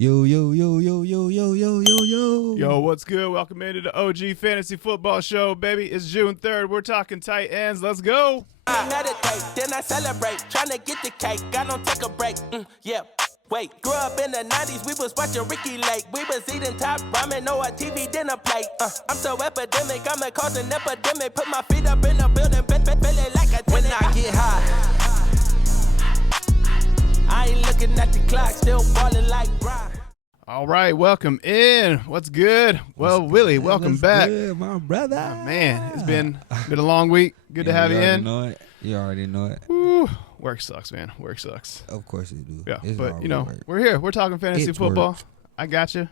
Yo, yo, yo, yo, yo, yo, yo, yo, yo. Yo, what's good? Welcome into the OG Fantasy Football Show, baby. It's June 3rd. We're talking tight ends. Let's go. I meditate, then I celebrate. Tryna get the cake, I don't take a break. Yeah. Wait, grew up in the 90s, we was watching Ricky Lake. We was eating top ramen, no a TV dinner plate. I'm so epidemic, I'm a cause an epidemic. Put my feet up in the building, belly like a when I get high. I ain't looking at the clock, still ballin' like Brian. All right, welcome in. What's good? Well, Willie, welcome back. Good, my brother. Oh, man, it's been a long week. Good to have you in. You already know it. Woo. Work sucks, man. Work sucks. Of course it do. Yeah, It's but all you know, work. we're here. We're talking fantasy It's football. work. I got you.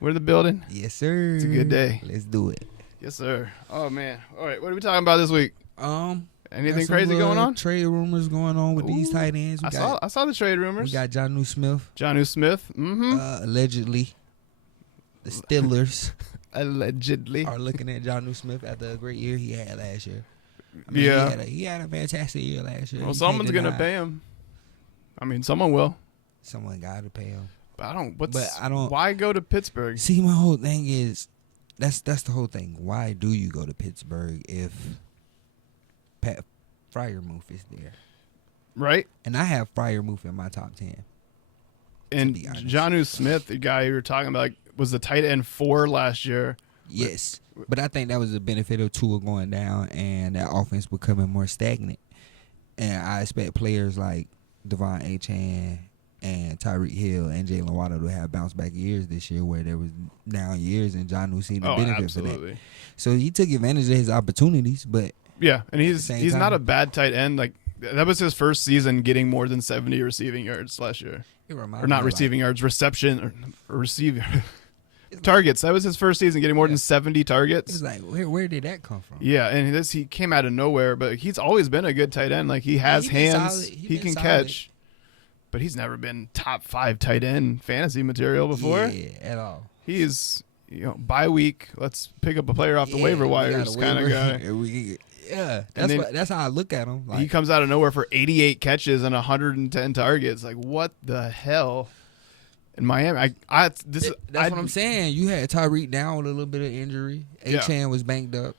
We're in the building. Yes, sir. It's a good day. Let's do it. Yes, sir. Oh man. All right, what are we talking about this week? Anything got some crazy going on? Trade rumors going on with these Ooh. tight ends. I saw the trade rumors. We got Jonnu Smith. Jonnu Smith. Allegedly, the Steelers Allegedly. are looking at Jonnu Smith after a great year he had last year. I mean, Yeah. he had a fantastic year last year. Well, You someone's can't gonna deny pay him. I mean, someone will. Someone got to pay him. But I don't. Why go to Pittsburgh? See, my whole thing is that's the whole thing. Why do you go to Pittsburgh if Pat Freiermuth is there? Right. And I have Freiermuth in my top 10. And be honest. Jonnu Smith, the guy you were talking about, was the tight end 4 last year. Yes, but I think that was a benefit of Tua going down and that offense becoming more stagnant. And I expect players like Devon Achane and Tyreek Hill and Jalen Waddle to have bounce back years this year where there was down years and Jonnu seen the benefit for that. Absolutely. So he took advantage of his opportunities, but Yeah, and he's the same not time- a bad tight end. Like that was his first season getting more than 70 receiving yards last year. it reminds Or not me of, receiving yards, reception or receiving targets. That was his first season getting more than 70 targets. It's like where did that come from? Yeah, and he came out of nowhere, but he's always been a good tight end. Like he has he been hands, solid. he been can solid. catch, but he's never been top 5 tight end fantasy material before. Yeah, at all. He's bye week. Let's pick up a player off the waiver wires kind of guy. That's how I look at him. Like, He comes out of nowhere for 88 catches and 110 targets. Like what the hell? In Miami, that's what I'm saying. You had Tyreek down with a little bit of injury. Yeah. Achane was banged up.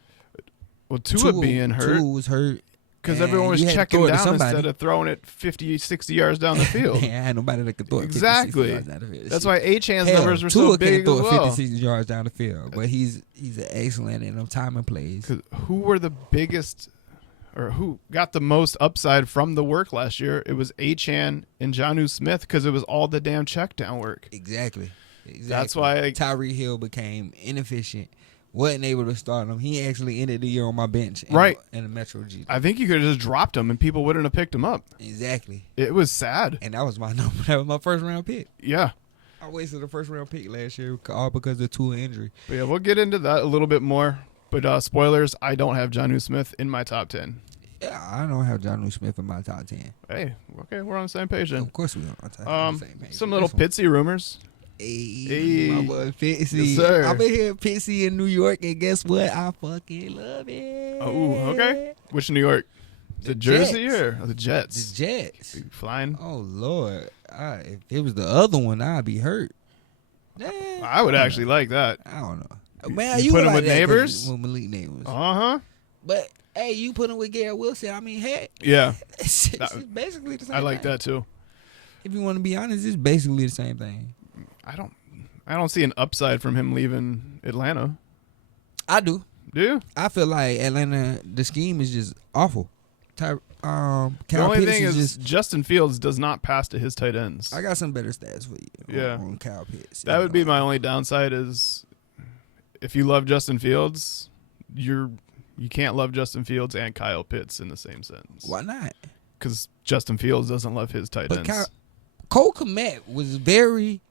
Well, Tua being hurt. Tua was hurt. Because and everyone was you had to checking throw it to down somebody. instead of throwing it 50, 60 yards down the field. I had nobody that could throw it 50, 60 Exactly. yards down the field. That's why Achane's Hell, numbers were Tua so big can't as throw well. it 50, 60 yards down the field, but he's an excellent in them timing plays. 'Cause who were the biggest, or who got the most upside from the work last year? It was Achane and Jonnu Smith because it was all the damn check down work. Exactly. That's why Tyreek Hill became inefficient. Wasn't able to start him. He actually ended the year on my bench Right. in the Metro G. I think you could have just dropped him and people wouldn't have picked him up. Exactly. It was sad. And that was my number. That was my first round pick. Yeah. I wasted a first round pick last year all because of Tua injury. But yeah, we'll get into that a little bit more. But spoilers, I don't have Jonnu Smith in my top 10. Yeah, I don't have Jonnu Smith in my top 10. Hey, okay, we're on the same page then. Of course we are on the same page. Some little Pitsy rumors. Hey, my boy Pitsy. Yes, sir. I've been here Pitsy in New York, and guess what? I fucking love it. Oh, okay. Which New York? The Jersey Jets. or the Jets? The Jets. Big flying. Oh, Lord. If it was the other one, I'd be hurt. I would actually like that. I don't know. Man, You you put him like with that 'cause neighbors? With Malik Neighbors. Uh-huh. But, hey, you put him with Garrett Wilson. I mean, hey. Yeah, It's basically the same I like thing. that too. If you want to be honest, it's basically the same thing. I don't see an upside from him leaving Atlanta. I do. Do you? I feel like Atlanta, the scheme is just awful. The Kyle only Pitts thing is just. Justin Fields does not pass to his tight ends. I got some better stats for you. Yeah. On Kyle Pitts. That would be my only downside is if you love Justin Fields, you can't love Justin Fields and Kyle Pitts in the same sentence. Why not? Because Justin Fields doesn't love his tight But ends. Cole Kmet was very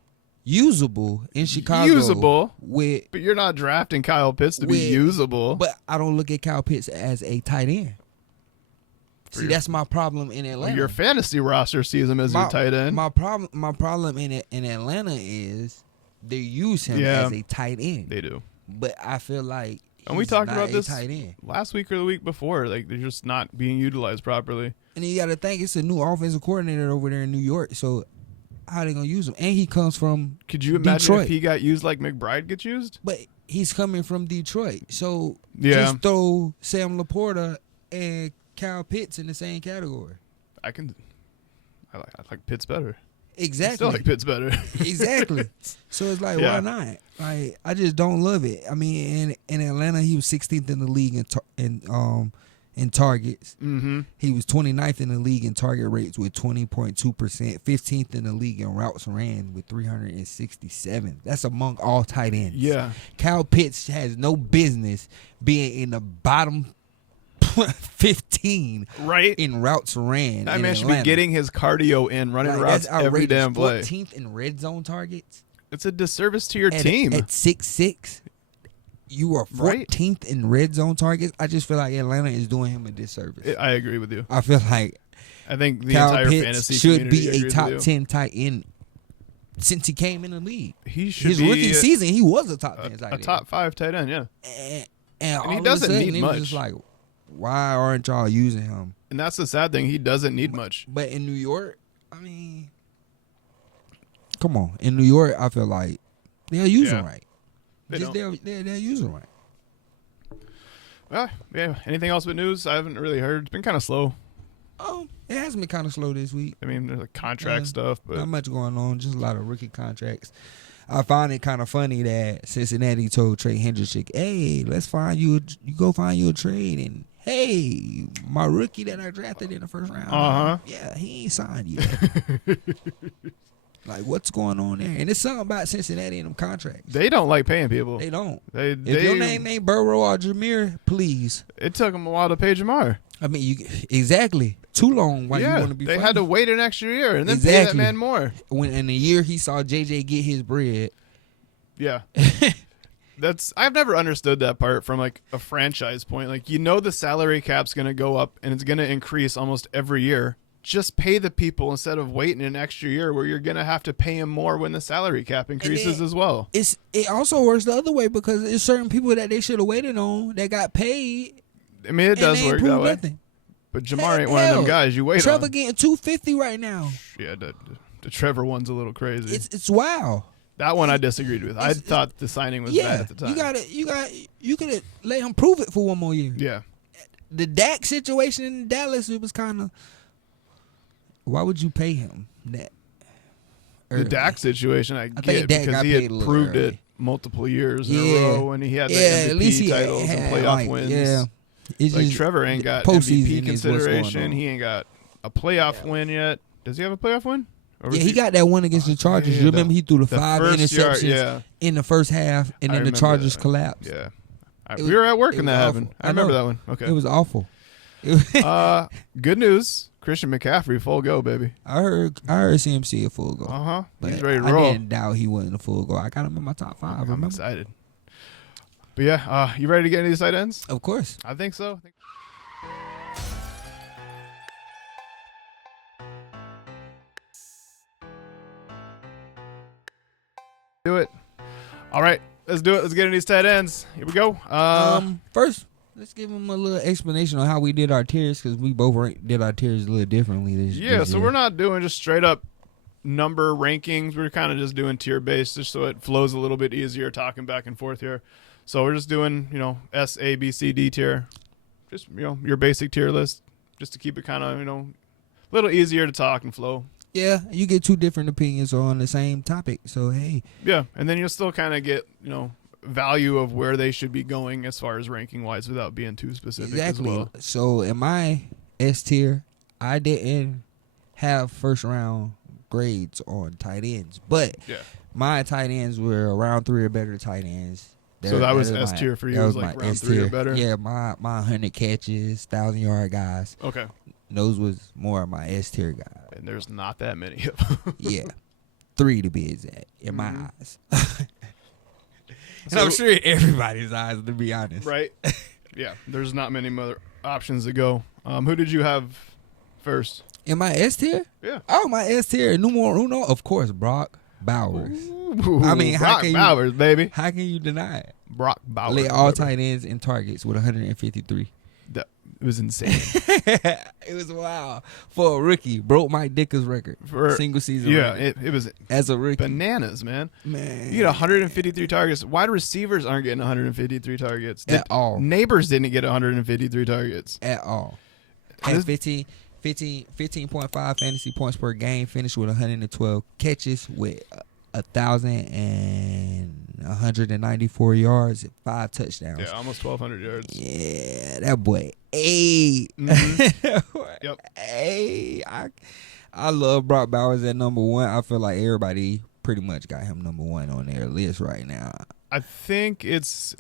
usable in Chicago. Usable, with, but you're not drafting Kyle Pitts to be with- usable. but I don't look at Kyle Pitts as a tight end. See, that's my problem in Atlanta. Your fantasy roster sees him as your tight end. My problem in Atlanta is they use him Yeah. as a tight end. They do. But I feel like And we he's talked not about a this tight end. last week or the week before. Like they're just not being utilized properly. And you got to think it's a new offensive coordinator over there in New York. So how they gonna use him? And he comes from Could you imagine Detroit. if he got used like McBride gets used? But he's coming from Detroit, so Yeah. just throw Sam Laporta and Kyle Pitts in the same category. I like Pitts better. I Exactly. still like Pitts better. Exactly. So it's like, Yeah. why not? Like, I just don't love it. I mean, in Atlanta, he was 16th in the league in targets. Mm-hmm. He was 29th in the league in target rates with 20.2%, 15th in the league in routes ran with 367. That's among all tight ends. Yeah. Kyle Pitts has no business being in the bottom 15 Right. in routes ran. That in man should be Atlanta. getting his cardio in, running Like, routes that's every outrageous. damn play. 14th in red zone targets. It's a disservice to your At team. 6'6", you are Right. 14th in red zone targets. I just feel like Atlanta is doing him a disservice. I agree with you. I feel like I think the Kyle entire Pitts fantasy should community be a agrees top with you. 10 tight end since he came in the league. He should His be rookie season, he was a top 10 tight a end. top 5 tight end, yeah. And all he of doesn't a sudden, need it was much. just like, why aren't y'all using him? And that's the sad thing. He doesn't need much. But in New York, I mean, come on. In New York, I feel like they'll use him right. They Just don't. they'll use him right. Well, yeah. Anything else with news? I haven't really heard. It's been kind of slow. It has been kind of slow this week. I mean, there's like contract stuff, but Not much going on, just a lot of rookie contracts. I find it kind of funny that Cincinnati told Trey Hendrickson, "Hey, let's find you. You go find you a trade, and hey, my rookie that I drafted in the first round, yeah, he ain't signed yet." Like, what's going on there? And it's something about Cincinnati and them contracts. they don't like paying people. They don't. They If your name ain't Burrow or Jameer, please. It took them a while to pay Jamar. I mean, exactly. Too long. Why you want to be? they funny? had to wait an extra year and then pay that Exactly. man more. When in the year he saw JJ get his bread. Yeah. I've never understood that part from like a franchise point. Like, you know, the salary cap's going to go up and it's going to increase almost every year. Just pay the people instead of waiting an extra year where you're going to have to pay them more when the salary cap increases as well. It also works the other way because there's certain people that they should have waited on that got paid. I mean, it does and they work that improved way. nothing. But Jamar ain't one of them guys you wait Trevor on. getting $250 right now. Yeah, the Trevor one's a little crazy. It's wild. That one I disagreed with. I thought the signing was bad at the time. You could have let him prove it for one more year. Yeah. The Dak situation in Dallas, it was kind of. Why would you pay him that? The early? Dak situation I think get Dak because got he paid had a little proved early. it multiple years in a Yeah. row, and he had the at least MVP he titles and had, playoff like, wins. Yeah, it's Like, just Trevor ain't got postseason MVP is what's going consideration. on. He ain't got a playoff win yet. Does he have a playoff win? Or was Yeah, he got that one against the Chargers. yeah, You remember he threw the 5 first yard, interceptions in the first half, and I then the remember Chargers that. collapsed. Yeah. It We were at work it when was that awful. happened. I remember know. that one. Okay. It was awful. Good news. Christian McCaffrey, full go, baby. I heard CMC a full goal. Uh-huh. He's But ready to I roll. didn't doubt he wasn't a full goal. I got him in my top 5. I'm Remember? excited. But yeah, you ready to get into these tight ends? Of course. I think so. Do it. All right, let's do it. Let's get into these tight ends. Here we go. First, let's give him a little explanation on how we did our tiers because we both did our tiers a little differently this Yeah, so year. we're not doing just straight up number rankings. We're kind of just doing tier based just so it flows a little bit easier talking back and forth here. So we're just doing, S, A, B, C, D tier. Just, your basic tier list just to keep it kind of, a little easier to talk and flow. Yeah, you get 2 different opinions on the same topic. So, hey. Yeah, and then you'll still kind of get, value of where they should be going as far as ranking wise without being too specific Exactly. as well. So, in my S tier, I didn't have first round grades on tight ends, but my tight ends were round 3 or better tight ends. So that was S my- tier for you. that It was was like my round S 3 or tier. better. Yeah, my 100 catches, 1,000-yard guys. Okay. Those was more of my S tier guys. And there's not that many of them. Yeah, 3 to be exact in my eyes. And So- I'm sure in everybody's eyes, to be honest. Right. Yeah, there's not many other options to go. Who did you have first? In my S tier? Yeah. Oh, my S tier, numero uno, of course, Brock Bowers. Ooh, I mean, how Brock can you- Bowers, baby. How can you deny it? Brock Bowers. Led all tight ends in targets with 153. It was insane. It was wild for a rookie. Broke Mike Dicker's record for single season. Yeah, record. it was as a rookie. Bananas, man. Man, you get 153 targets. Wide receivers aren't getting 153 targets at all. Neighbors didn't get 153 targets at all. Had 15.5 fantasy points per game. Finished with 112 catches with 1,194 yards, 5 touchdowns. Yeah, almost 1,200 yards. Yeah, that boy. Hey, Yep. Hey, I love Brock Bowers at number 1. I feel like everybody pretty much got him number 1 on their list right now. I think it's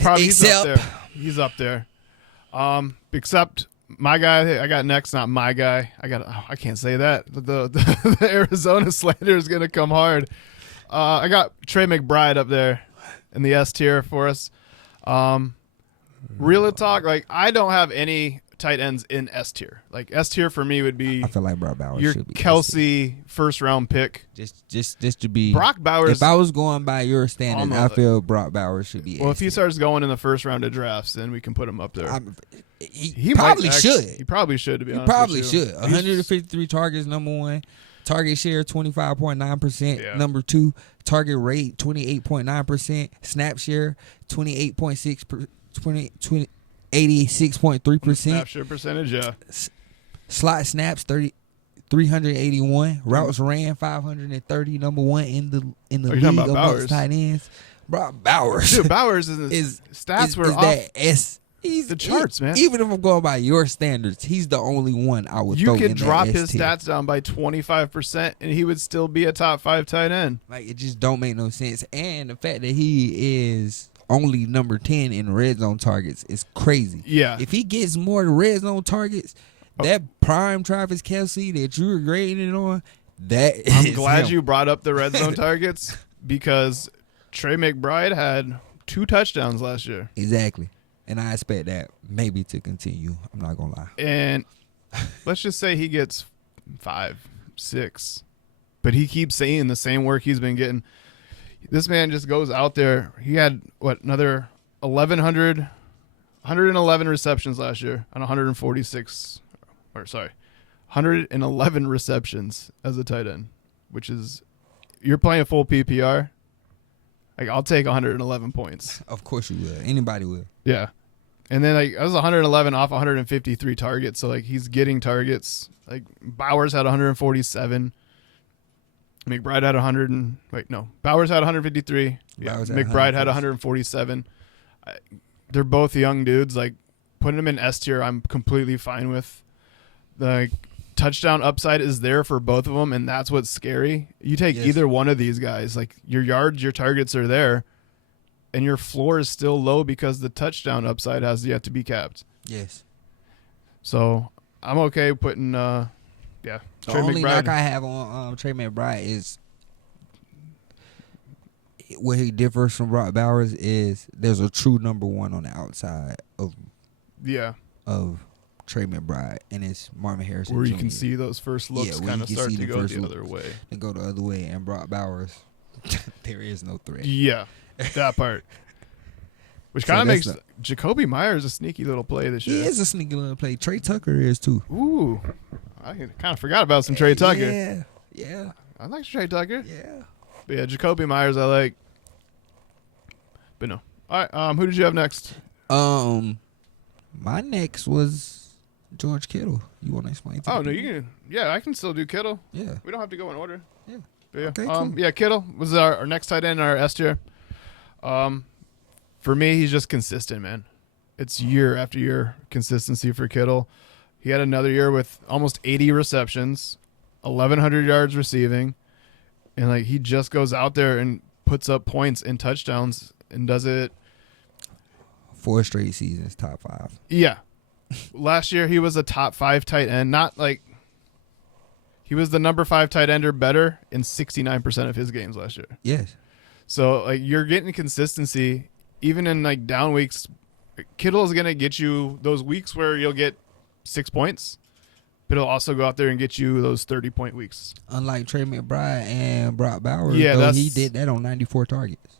probably he's up there. Except my guy I got next, not my guy. I can't say that. The Arizona slander is gonna come hard. I got Trey McBride up there in the S tier for us. Real talk, like I don't have any tight ends in S tier. Like S tier for me would be. I feel like Brock Bowers your should be Kelce first round pick. Just to be Brock Bowers. If I was going by your standards, I feel Brock Bowers should be. Well, if he starts going in the first round of drafts, then we can put him up there. He probably should. He probably should. To be honest, probably should. 153 targets, number 1. Target share 25.9%. Yeah. Number 2, target rate 28.9%. Snap share 28.6%. 86.3%. Snap share percentage, yeah. Slot snaps 381. Routes ran 530. Number 1 in the league amongst tight ends. Brock Bowers. Dude, Bowers is stats were off. That he's the charts, man. Even if I'm going by your standards, he's the only one I would. You throw could in drop that his S-tier. stats down by 25%, and he would still be a top 5 tight end. Like it just don't make no sense. And the fact that he is only number 10 in red zone targets is crazy. Yeah. If he gets more red zone targets, that prime Travis Kelce that you were grading on, I'm glad you brought up the red zone targets because Trey McBride had 2 touchdowns last year. Exactly. And I expect that maybe to continue. I'm not going to lie. And let's just say he gets 5, 6, but he keeps saying the same work he's been getting. This man just goes out there. He had, another 111 receptions last year on 111 receptions as a tight end, which is, you're playing full PPR. Like, I'll take 111 points. Of course you will. Anybody will. Yeah. And then, I was 111 off 153 targets, so, he's getting targets. Like, Bowers had 147. McBride had Bowers had 153. Yeah, McBride had 147. They're both young dudes. Like, putting them in S tier, I'm completely fine with. The touchdown upside is there for both of them, and that's what's scary. You take either one of these guys, like your yards, your targets are there, and your floor is still low because the touchdown upside has yet to be capped. Yes. So I'm okay putting The Trey only McBride. knock I have on Trey McBride is where he differs from Brock Bowers is there's a true number 1 on the outside of Trey McBride, and it's Marvin Harrison where you Jr. can see those first looks kind of start to go the other way. And go the other way, and Brock Bowers, there is no threat. Yeah, that part. Which kind of makes Jacoby Myers a sneaky little play this year. He is a sneaky little play. Trey Tucker is too. Ooh. I kind of forgot about some Trey Tucker. Yeah. I like Trey Tucker. Yeah. But yeah, Jacoby Myers I like. But no. All right, who did you have next? My next was George Kittle. You want to explain to me? Oh, no, you can. Yeah, I can still do Kittle. Yeah. We don't have to go in order. Yeah. But yeah. Okay, cool. Yeah, Kittle was our next tight end in our S tier. For me, he's just consistent, man. It's year after year consistency for Kittle. He had another year with almost 80 receptions, 1,100 yards receiving, and he just goes out there and puts up points and touchdowns and does it 4 straight seasons, top 5. Yeah. Last year he was a top 5 tight end, he was the number 5 tight end or better in 69% of his games last year. Yes. So you're getting consistency even in down weeks. Kittle is going to get you those weeks where you'll get 6 points, but he'll also go out there and get you those 30-point weeks. Unlike Trey McBride and Brock Bowers, he he did that on 94 targets.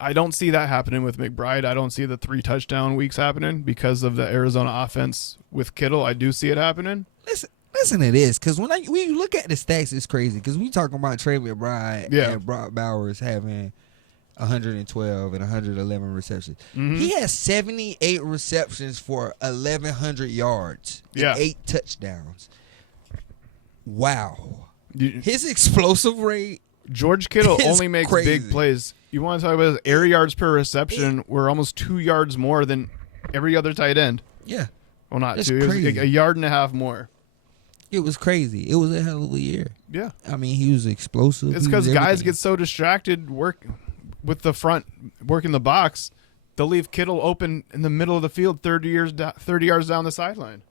I don't see that happening with McBride. I don't see the 3 touchdown weeks happening because of the Arizona offense with Kittle. I do see it happening. Listen to this, because when you look at the stats, it's crazy. Because we talking about Trey McBride and Brock Bowers having 112 and 111 receptions. Mm-hmm. He has 78 receptions for 1,100 yards and 8 touchdowns. Wow. His explosive rate. George Kittle only makes crazy. big plays. You want to talk about his air yards per reception? We're almost 2 yards more than every other tight end. Yeah. Well, not That's 2. It was crazy. a yard and a half more. It was crazy. It was a hell of a year. Yeah. I mean, he was explosive. It's because guys get so distracted with the front, working the box, they'll leave Kittle open in the middle of the field 30 yards down the sideline.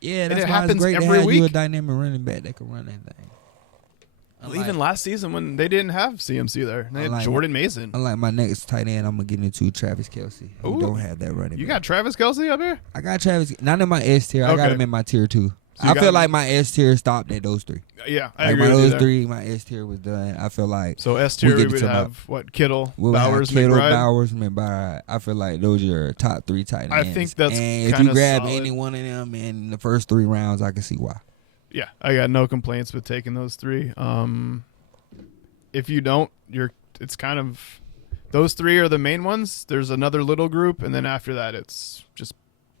Yeah, that's it why happens it's great every to have week. you a dynamic running back that can run that thing. Well, even last season when they didn't have CMC there, they had Jordan Mason. Unlike my next tight end, I'm going to get into Travis Kelce, who Ooh. don't have that running back. You got Travis Kelce up here? I got Travis, not in my S tier. I got Okay. him in my tier 2. So you I got feel him- like my S tier stopped at those 3. Yeah, I Like agree my with you those there. 3, my S tier was done. I feel like So S tier, we we get would to have, what, Kittle, we'll Bowers, have Kittle, McBride? Bowers, McBride. I feel like those are your top 3 tight ends. I think that's and if you kinda grab solid. any one of them in the first 3 rounds, I can see why. Yeah, I got no complaints with taking those 3. If you don't, it's kind of those 3 are the main ones. There's another little group, and then after that, it's just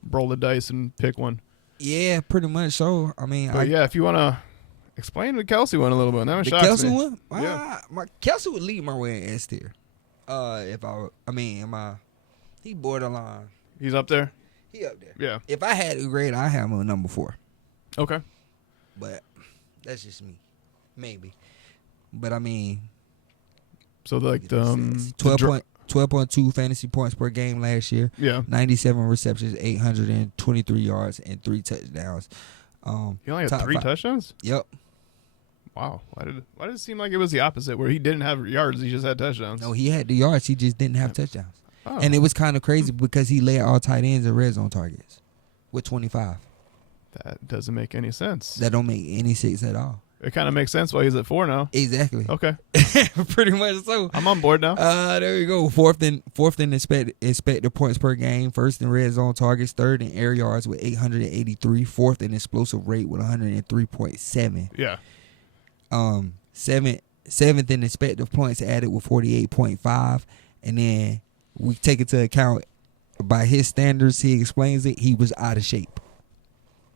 roll the dice and pick one. Yeah, pretty much so. I mean, But yeah, if you want to explain the Kelce one a little bit, that one the shocks Kelce me. one, Yeah. my Kelce would lead my way in S tier. He borderline. He's up there. He up there. Yeah. If I had a grade, I have him at number 4. Okay. But that's just me, maybe. But I mean, So like the 12.2 fantasy points per game last year. yeah. 97 receptions, 823 yards, and 3 touchdowns. He only had top 3 5. touchdowns. Yep. Wow. Why did it seem like it was the opposite, where he didn't have yards, he just had touchdowns? No, he had the yards. He just didn't have touchdowns. Oh. And it was kind of crazy because he led all tight ends in red zone targets with 25. That doesn't make any sense. That don't make any sense at all. It kind of makes sense why he's at 4 now. Exactly. Okay. Pretty much so. I'm on board now. There you go. Fourth in expected points per game. First in red zone targets. Third in air yards with 883. Fourth in explosive rate with 103.7. Yeah. Seventh in expected points added with 48.5. And then we take into account by his standards, he explains it, he was out of shape.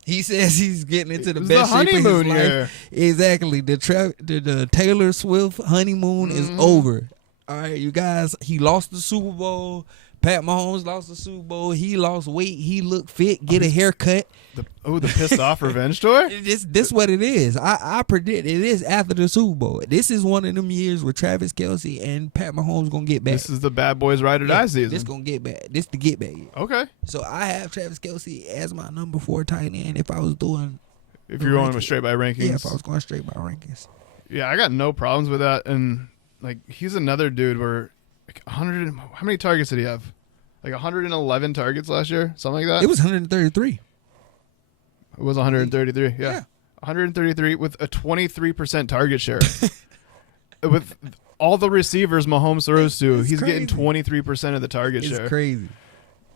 He says he's getting into the It was best the shape of his honeymoon life. year. Exactly. The Taylor Swift honeymoon is over. All right, you guys. He lost the Super Bowl. Pat Mahomes lost the Super Bowl. He lost weight. He looked fit. Get a haircut. The pissed off revenge tour? This what it is. I predict it is after the Super Bowl. This is one of them years where Travis Kelce and Pat Mahomes gonna get back. This is the bad boys ride or die season. This gonna get back. This the get back year. Okay. So I have Travis Kelce as my number 4 tight end if I was doing. If you're going straight by rankings. Yeah, if I was going straight by rankings. Yeah, I got no problems with that. And like he's another dude where like 100. How many targets did he have? Like 111 targets last year, something like that. It was 133. It was 133. Yeah. 133 with a 23% target share. With all the receivers Mahomes throws to, It's he's crazy. getting 23% of the target It's share. crazy.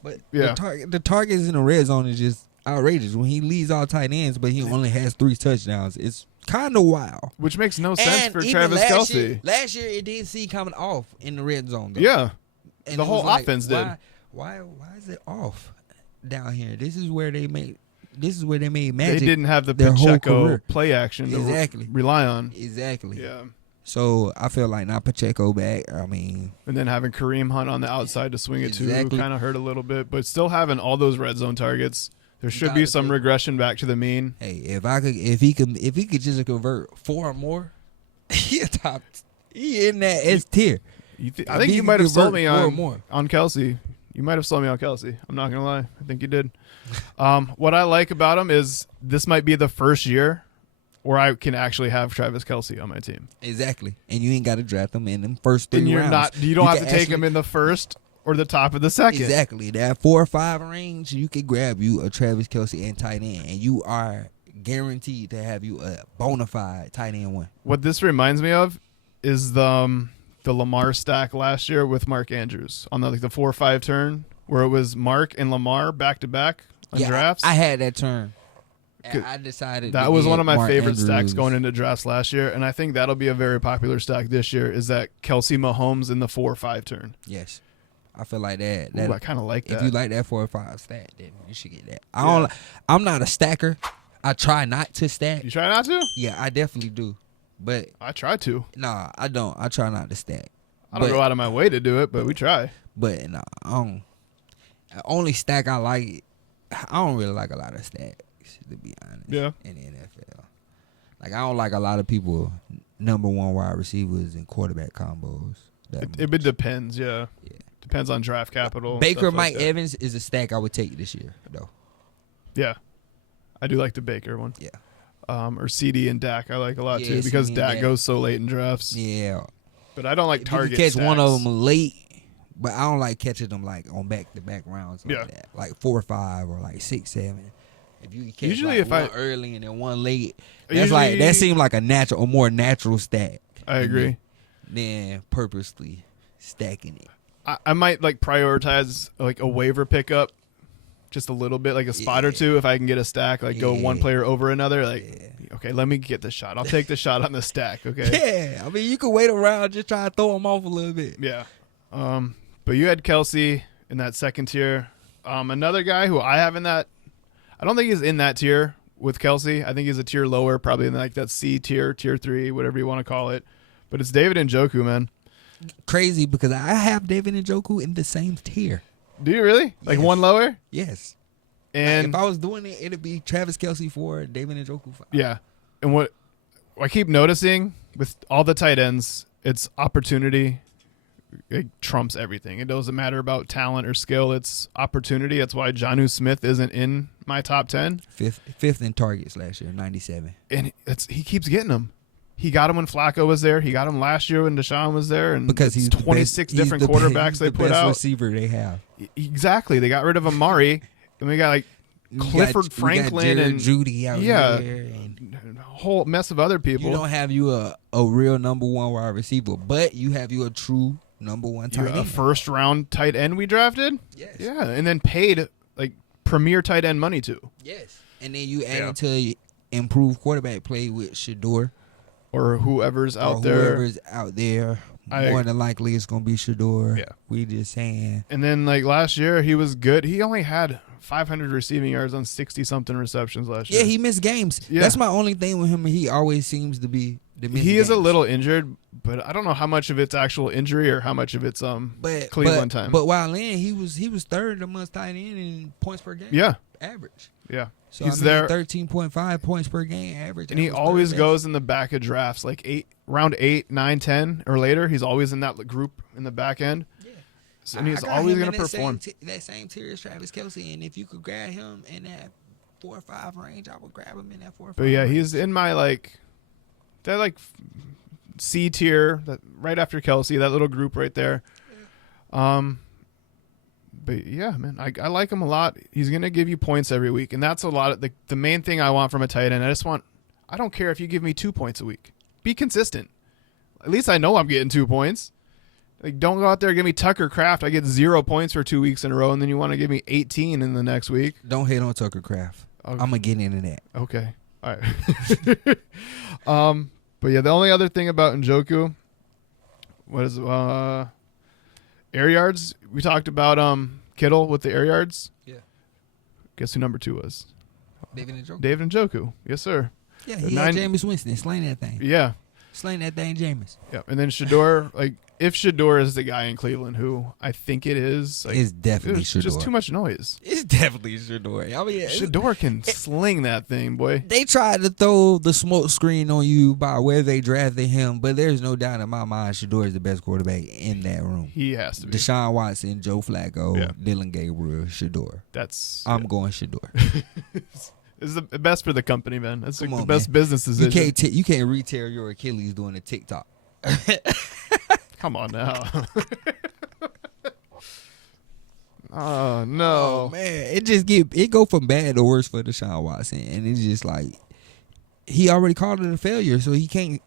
But Yeah. the targets in the red zone is just outrageous. When he leads all tight ends, but he only has 3 touchdowns, it's kind of wild. Which makes no sense And for even Travis last Kelce. year, last year it did see coming off in the red zone. Though. Yeah. And The it whole was like, offense did. Why is it off down here? This is where they made magic. They didn't have the their whole Pacheco career. play action to Exactly. rely on. Exactly. Yeah. So I feel like not Pacheco back. I mean, And then having Kareem Hunt on the outside to swing it Exactly. to kind of hurt a little bit, but still having all those red zone targets. There should Gotta be some take- regression back to the mean. hey, if he could just convert 4 or more, he in that S tier. I If think he you can might have sold convert me 4 or more. on Kelce. You might have sold me on Kelce. I'm not gonna lie. I think you did. What I like about him is this might be the first year where I can actually have Travis Kelce on my team. Exactly, and you ain't got to draft him in them first 3 And you're rounds. not. You don't have can to take actually- him in the first or the top of the second. Exactly, that 4 or 5 range, you can grab you a Travis Kelce and tight end, and you are guaranteed to have you a bona fide tight end 1. What this reminds me of is the the Lamar stack last year with Mark Andrews on the 4-5 turn, where it was Mark and Lamar back to back on drafts. I had that turn. And I decided that was one of my Mark favorite Andrews. stacks going into drafts last year, and I think that'll be a very popular stack this year. Is that Kelce Mahomes in the 4-5 turn? Yes, I feel like that. Ooh, I kind of like that. If you like that 4 or 5 stack, then you should get that. I'm not a stacker. I try not to stack. You try not to? Yeah, I definitely do. But I try to. nah, I don't. I try not to stack. I don't go out of my way to do it, but we try. But nah, I don't. The only stack I like, I don't really like a lot of stacks, to be honest. Yeah. In the NFL, like I don't like a lot of people number 1 wide receivers and quarterback combos. It depends. Yeah. Depends on draft capital. Baker, stuff Mike like that. Evans is a stack I would take this year, though. Yeah. I do like the Baker one. Yeah. Or CD and Dak I like a lot Yeah, too, because CD and Dak Dak. goes so late in drafts. Yeah. But I don't like If you target can catch stacks. one of them late, but I don't like catching them like on back-to-back rounds like Yeah. that, like 4 or 5 or like 6, 7. If you can catch Usually like if one I- early and then one late, Usually- that seems like a more natural stack. I agree. Than purposely stacking it. I might like prioritize like a waiver pickup just a little bit, like a spot or two, if I can get a stack, like go one player over another. Like, okay, let me get the shot. I'll take the shot on the stack. Okay. Yeah, I mean you can wait around, just try to throw them off a little bit. Yeah. But you had Kelce in that second tier. Another guy who I have in that, I don't think he's in that tier with Kelce. I think he's a tier lower, probably in like that C tier, tier 3, whatever you want to call it. But it's David Njoku, man. Crazy because I have David Njoku in the same tier. Do you really? Like Yes. one lower? Yes. And if I was doing it, it'd be Travis Kelce 4, David Njoku 5. yeah. And what I keep noticing with all the tight ends, it's opportunity. It trumps everything. It doesn't matter about talent or skill. It's opportunity. That's why Jonnu Smith isn't in my top 10. Fifth in targets last year, 97. And he keeps getting them. He got him when Flacco was there. He got him last year when Deshaun was there. And Because he's 26 different quarterbacks they put the best out. receiver they have. Exactly. They got rid of Amari. And we got like Clifford Franklin and Judy out there. And a whole mess of other people. you don't have a real number 1 wide receiver, but you have a true number 1 tight end. A first round tight end we drafted. Yes. Yeah, and then paid like premier tight end money to. Yes. And then you add into improved quarterback play with Shador. Or whoever's out or there. whoever's out there. More than likely it's going to be Shador. Yeah. We just saying. And then like last year he was good. He only had 500 receiving yards on 60-something receptions last year. Yeah, he missed games. Yeah. That's my only thing with him. He always seems to be the miss He is a games. little injured, but I don't know how much of it's actual injury or how much of it's Cleveland time. But while in, he was third amongst tight end in points per game. Yeah. Average. Yeah. So He's I mean, there. 13.5 points per game average. And he That was always third goes in the back of drafts, like round 8, 9, 10 or later. He's always in that group in the back end. best. Yeah. So, and he's I got always him going in to perform. that same tier as Travis Kelce, and if you could grab him in that 4 or 5 range, I would grab him in that 4 or 5 But yeah, range. he's in my that C tier, that right after Kelce, that little group right there. But yeah, man, I like him a lot. He's gonna give you points every week, and that's a lot of the main thing I want from a tight end. I don't care if you give me 2 points a week. Be consistent. At least I know I'm getting 2 points. Like, don't go out there and give me Tucker Kraft. I get 0 points for 2 weeks in a row, and then you want to give me 18 in the next week. Don't hate on Tucker Kraft. Okay. I'm gonna get into that. Okay. All right. But yeah, the only other thing about Njoku was air yards. We talked about Kittle with the air yards. Yeah. Guess who number 2 was? David Njoku. David Njoku. Yes, sir. Yeah, The he nine- had Jameis Winston. Slang that thing. Yeah. Slang that thing, Jameis. Yeah. And then Shador, if Shador is the guy in Cleveland, who I think it is, It's definitely there's just Shador. too much noise. It's definitely Shador. I mean, Shador can sling that thing, boy. they tried to throw the smoke screen on you by where they drafted him, but there's no doubt in my mind Shador is the best quarterback in that room. He has to be. Deshaun Watson, Joe Flacco, Yeah. Dylan Gabriel, Shador. I'm going Shador. It's the best for the company, man. That's Come the on, best man. business decision. You can't re-tear your Achilles doing a TikTok. Come on now. Oh no. Oh man, it go from bad to worse for Deshaun Watson, and it's just like he already called it a failure, so he can't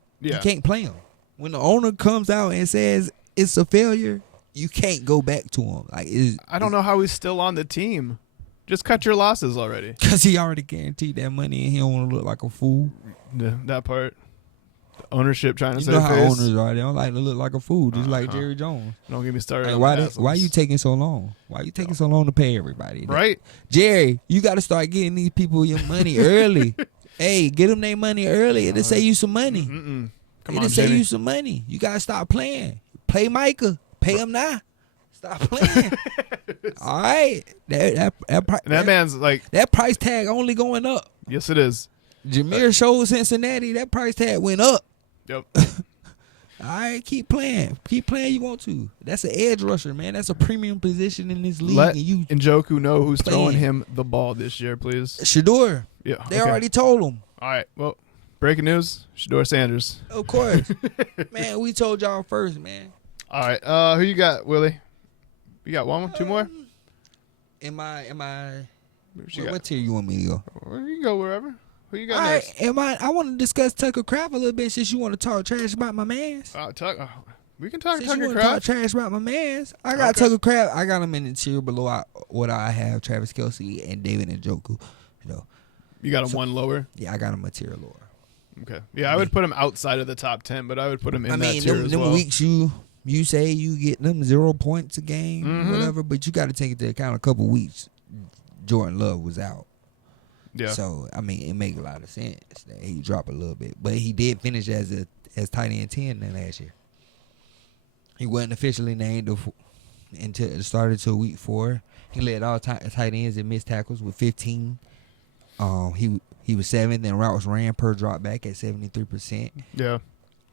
play him. when the owner comes out and says it's a failure, you can't go back to him. Like, I don't know how he's still on the team. Just cut your losses already. Because he already guaranteed that money and he don't want to look like a fool. That part. The ownership trying to You save know how face. owners are. They don't like to look like a fool, just like Jerry Jones. Don't get me started. Like, on why you taking so long? Why you taking so long to pay everybody? Right. Jerry, you got to start getting these people your money early. Hey, get them their money early. It'll save you some money. Come It'll on, save Jenny. you some money. You got to stop playing. Play Micah. Pay him now. Stop playing. All right. That man's like, that price tag only going up. yes, it is. Jameer showed Cincinnati, that price tag went up. Yep. All right, keep playing. Keep playing you want to. That's an edge rusher, man. That's a premium position in this league. Let and you Njoku know who's playing. throwing him the ball this year, please. Shador. Yeah. They okay. already told him. All right. Well, breaking news: Shador Sanders. Of course. Man, we told y'all first, man. All right. Who you got, Willie? You got one more? Two more? Am I What you got? what tier you want me to go? Well, you can go wherever. Who you got All right, next? I want to discuss Tucker Craft a little bit since you want to talk trash about my mans. We can talk Since Tucker you want to talk Craft. trash about my mans, I got Okay. Tucker Craft. I got him in the tier below what I have Travis Kelce and David Njoku. You know, You got him one lower. yeah, I got him a tier lower. Okay. Yeah, I would put him outside of the top 10, but I would put him in I that mean, tier them, as them well. weeks you say you get them 0 points a game, Mhm. whatever, but you got to take into account a couple weeks. Jordan Love was out. Yeah. So, I mean, it make a lot of sense that he dropped a little bit. But he did finish as tight end 10 in last year. He wasn't officially named until it started till week 4. He led all tight ends in missed tackles with 15. He was 7th in routes ran per drop back at 73%. Yeah.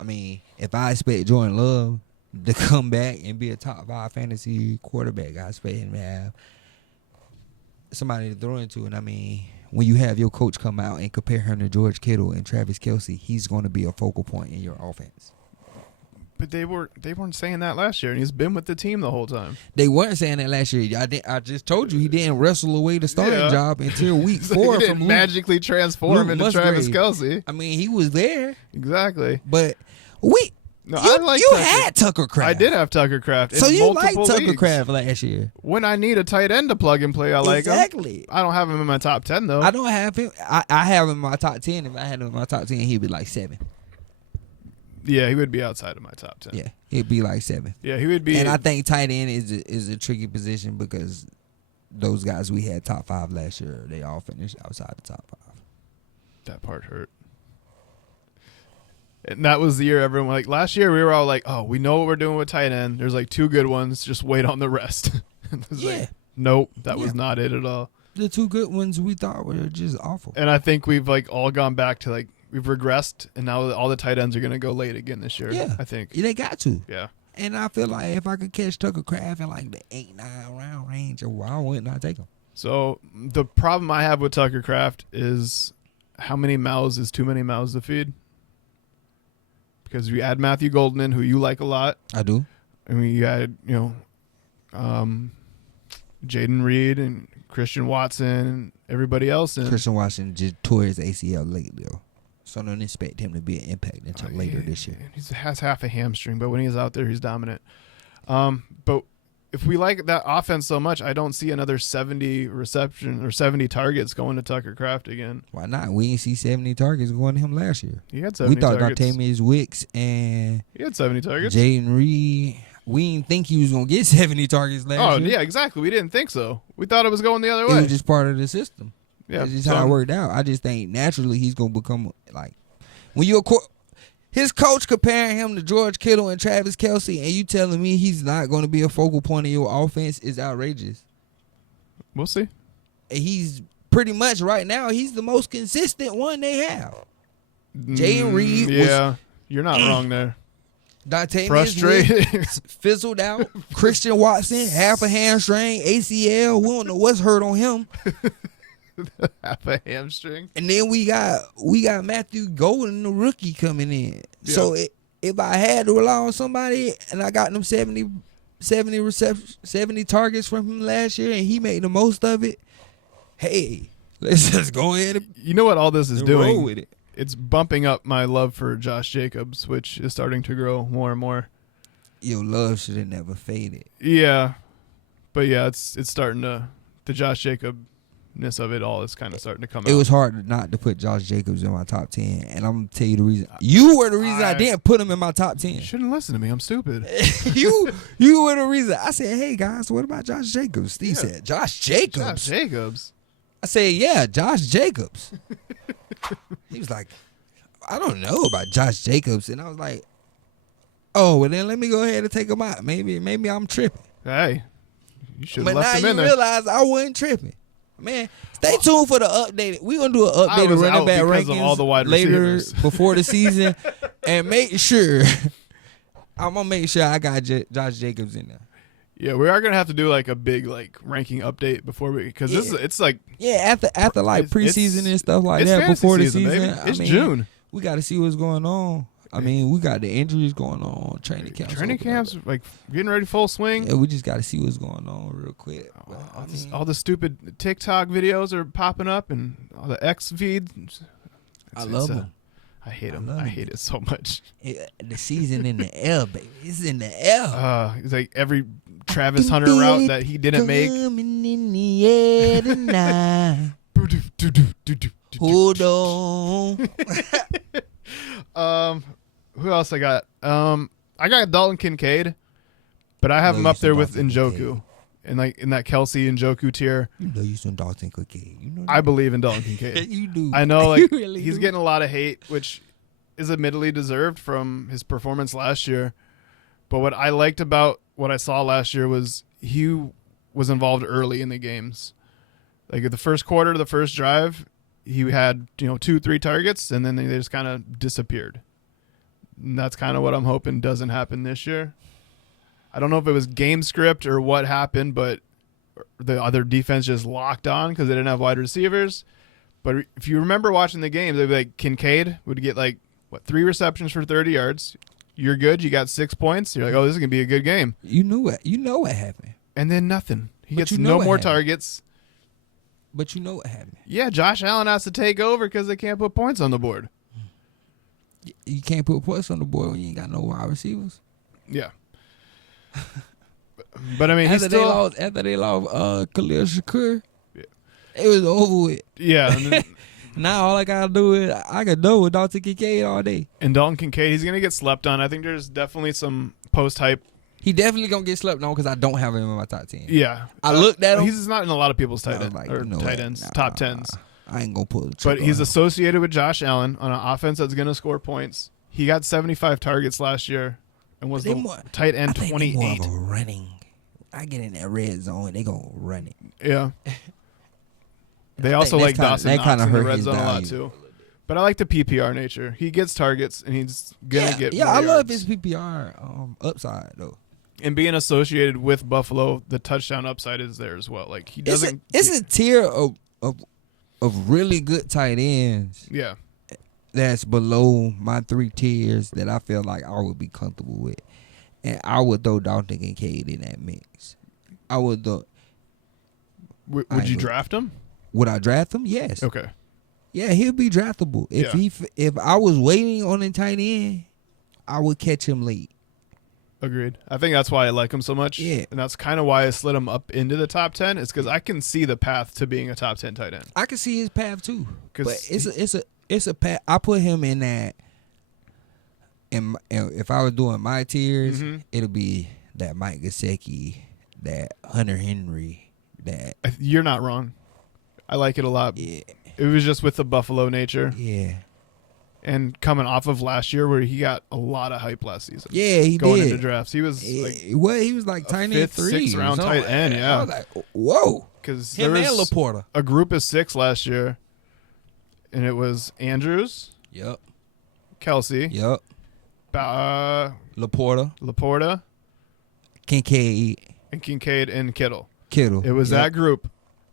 I mean, if I expect Jordan Love to come back and be a top 5 fantasy quarterback, I expect him to have somebody to throw into. And I mean, when you have your coach come out and compare him to George Kittle and Travis Kelce, he's going to be a focal point in your offense. But they weren't saying that last year, and he's been with the team the whole time. They weren't saying that last year. I just told you he didn't wrestle away the starting job until week 4 he didn't from magically transform Luke into Travis Musgrave. Kelce. I mean, he was there, Exactly. but No, I like you Tucker. had Tucker Craft. I did have Tucker Craft. So in you liked multiple Tucker leagues. Craft last year. When I need a tight end to plug and play, I like him. Exactly. I don't have him in my top 10 though. I don't have him. I have him in my top 10. If I had him in my top 10, he'd be like 7. Yeah, he would be outside of my top 10. Yeah, he'd be like 7. Yeah, he would be. And I think tight end is a tricky position because those guys we had top 5 last year, they all finished outside the top 5. That part hurt. And that was the year everyone like last year we were all like, oh, we know what we're doing with tight end. There's like 2 good ones. Just wait on the rest. It was Yeah. like, nope, that was Yeah. not it at all. The 2 good ones we thought were just awful. And I think we've like all gone back to like we've regressed, and now all the tight ends are gonna go late again this year. Yeah. I think. They got to. Yeah. And I feel like if I could catch Tucker Craft in like the 8-9 round range, why wouldn't I take him? So the problem I have with Tucker Craft is how many mouths is too many mouths to feed? Because you add Matthew Golden in, who you like a lot. I do. I mean, you add, Jaden Reed and Christian Watson and everybody else in. Christian Watson just tore his ACL lately, though. So I don't expect him to be an impact until later this year. He has half a hamstring, but when he's out there, he's dominant. But if we like that offense so much, I don't see another 70 reception or 70 targets going to Tucker Craft again. Why not? We didn't see 70 targets going to him last year. He had 70 We thought targets. Dartamius Wicks and He had 70 targets. Jaden Reed, we didn't think he was going to get 70 targets last year. Yeah, exactly. We didn't think so. We thought it was going the other It way. was just part of the system. Yeah, That's just so- how it worked out. I just think naturally he's going to become like when you're his coach comparing him to George Kittle and Travis Kelce, and you telling me he's not going to be a focal point of your offense is outrageous. We'll see. And he's pretty much right now, he's the most consistent one they have. Jaden Reed was Yeah, you're not wrong there. Dante Frustrated. fizzled out. Christian Watson, half a hamstring, ACL. We don't know what's hurt on him. Half a hamstring. And then we got Matthew Golden, the rookie, coming in. Yeah. So if I had to rely on somebody and I got them 70 targets from him last year and he made the most of it, hey, let's just go ahead and You know what all this is roll doing with it. it's bumping up my love for Josh Jacobs, which is starting to grow more and more. Your love should have never faded. Yeah, but yeah, it's starting to the Josh Jacobness of it all is kind of starting to come out. It was hard not to put Josh Jacobs in my top 10, and I'm gonna tell you the reason. You were the reason I didn't put him in my top 10. You shouldn't listen to me. I'm stupid. you were the reason. I said, "Hey guys, what about Josh Jacobs?" Steve said, "Josh Jacobs." Josh Jacobs. I said, "Yeah, Josh Jacobs." He was like, "I don't know about Josh Jacobs," and I was like, "Oh, well then let me go ahead and take him out. Maybe I'm tripping." Hey, you should have But left now him in you there. realize I wasn't tripping. Man, stay tuned for the updated. We're going to do an updated running back because of all the wide rankings later receivers. before the season. And make sure, I'm going to make sure I got Josh Jacobs in there. Yeah, we are going to have to do like a big like ranking update before we, because it's like. Yeah, after like preseason and stuff like that, fantasy before the season, season. baby. It's June. We got to see what's going on. I mean, we got the injuries going on, training camps. Training camps, like getting ready full swing. Yeah, we just got to see what's going on real quick. But, All the stupid TikTok videos are popping up and all the X feeds. I love them. I hate them. I hate it so much. The season in the air, baby. It's in the air. It's like every Travis Hunter route that he didn't make. Coming in the air tonight. Hold on. Who else I got? I got Dalton Kincaid, but I have him up there with Njoku, and like in that Kelce Njoku tier. You know you some Dalton Kincaid. You know that. I believe in Dalton Kincaid. You do. I know, like really he's getting a lot of hate, which is admittedly deserved from his performance last year. But what I liked about what I saw last year was he was involved early in the games. Like at the first quarter, the first drive, he had 2-3 targets, and then they just kind of disappeared. And that's kind of what I'm hoping doesn't happen this year. I don't know if it was game script or what happened, but the other defense just locked on because they didn't have wide receivers. But if you remember watching the game, they'd be like Kincaid would get 3 receptions for 30 yards. You're good. You got 6 points. You're like, oh, this is gonna be a good game. You know what happened. And then nothing. He gets no more happened. targets. But you know what happened. Yeah, Josh Allen has to take over because they can't put points on the board. You can't put points on the board when you ain't got no wide receivers. Yeah. But I mean, after they lost Khalil Shakur, it was over with. Yeah. And then, now all I gotta do is I can do with Dalton Kincaid all day. and Dalton Kincaid, he's gonna get slept on. I think there's definitely some post hype. He definitely gonna get slept on because I don't have him in my top 10. Yeah, I looked at him. He's not in a lot of people's I tight was end like, or you know tight what? ends, Nah, top tens. I ain't gonna pull the But trigger he's on him. associated with Josh Allen on an offense that's gonna score points. He got 75 targets last year and was the tight end I think they 28. more of a running. I get in that red zone, they gonna run it. Yeah. They I also think like that's Dawson kinda- that Knox kinda in the hurt red his zone a lot value. too. But I like the PPR nature. He gets targets and he's gonna get more I love yards. his PPR upside though. And being associated with Buffalo, the touchdown upside is there as well. Like he doesn't. It's a tier of really good tight ends Yeah. that's below my 3 tiers that I feel like I would be comfortable with, and I would throw Dalton Kincaid in that mix. I would throw. Would you draft him? Would I draft him? Yes. Okay. Yeah, he'll be draftable. If I was waiting on a tight end, I would catch him late. Agreed. I think that's why I like him so much. Yeah. And that's kind of why I slid him up into the top 10. It's because I can see the path to being a top 10 tight end. I can see his path too. 'Cause But it's a path. I put him in that. And if I was doing my tiers, it'll be that Mike Gesicki, that Hunter Henry, that You're not wrong. I like it a lot. yeah, It was just with the Buffalo nature yeah, and coming off of last year where he got a lot of hype last season. yeah. He Going did. into drafts. He was He was like tiny fifth, 3 sixth round tight end, yeah. I was like, whoa. because there Him and was Laporta. a group of 6 last year, and it was Andrews, Yep. Kelce, Yep. Laporta, Laporta, Kincaid, and Kincaid and Kittle. Kittle. It was Yep. that group,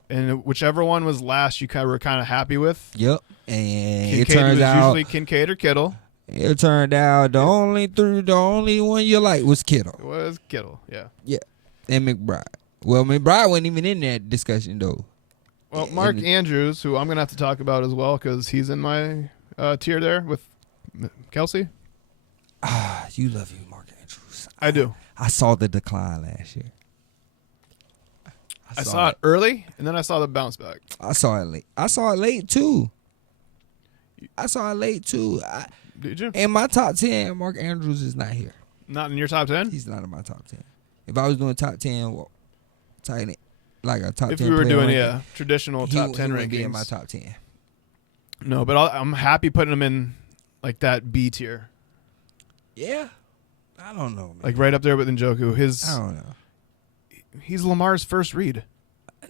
and whichever one was last, you were kind of happy with. Yep. And Kincaid it turns was out usually Kincaid or Kittle. the only one you like was Kittle. It was Kittle, yeah. Yeah. And McBride. Well, McBride wasn't even in that discussion though. Well, Mark Andrews, who I'm gonna have to talk about as well, because he's in my tier there with Kelce. You love you, Mark Andrews. I do. I saw the decline last year. I saw it early, and then I saw the bounce back. I saw it late. I saw it late too. Did you? In my top 10, Mark Andrews is not here. Not in your top 10? He's not in my top 10. If I was doing top 10, tight end, like a top 10 if we were player doing ranking, traditional top 10 he rankings. wouldn't be in my top 10. No, but I'm happy putting him in like that B tier. Yeah. I don't know, man. Like right up there with Njoku. I don't know. He's Lamar's first read.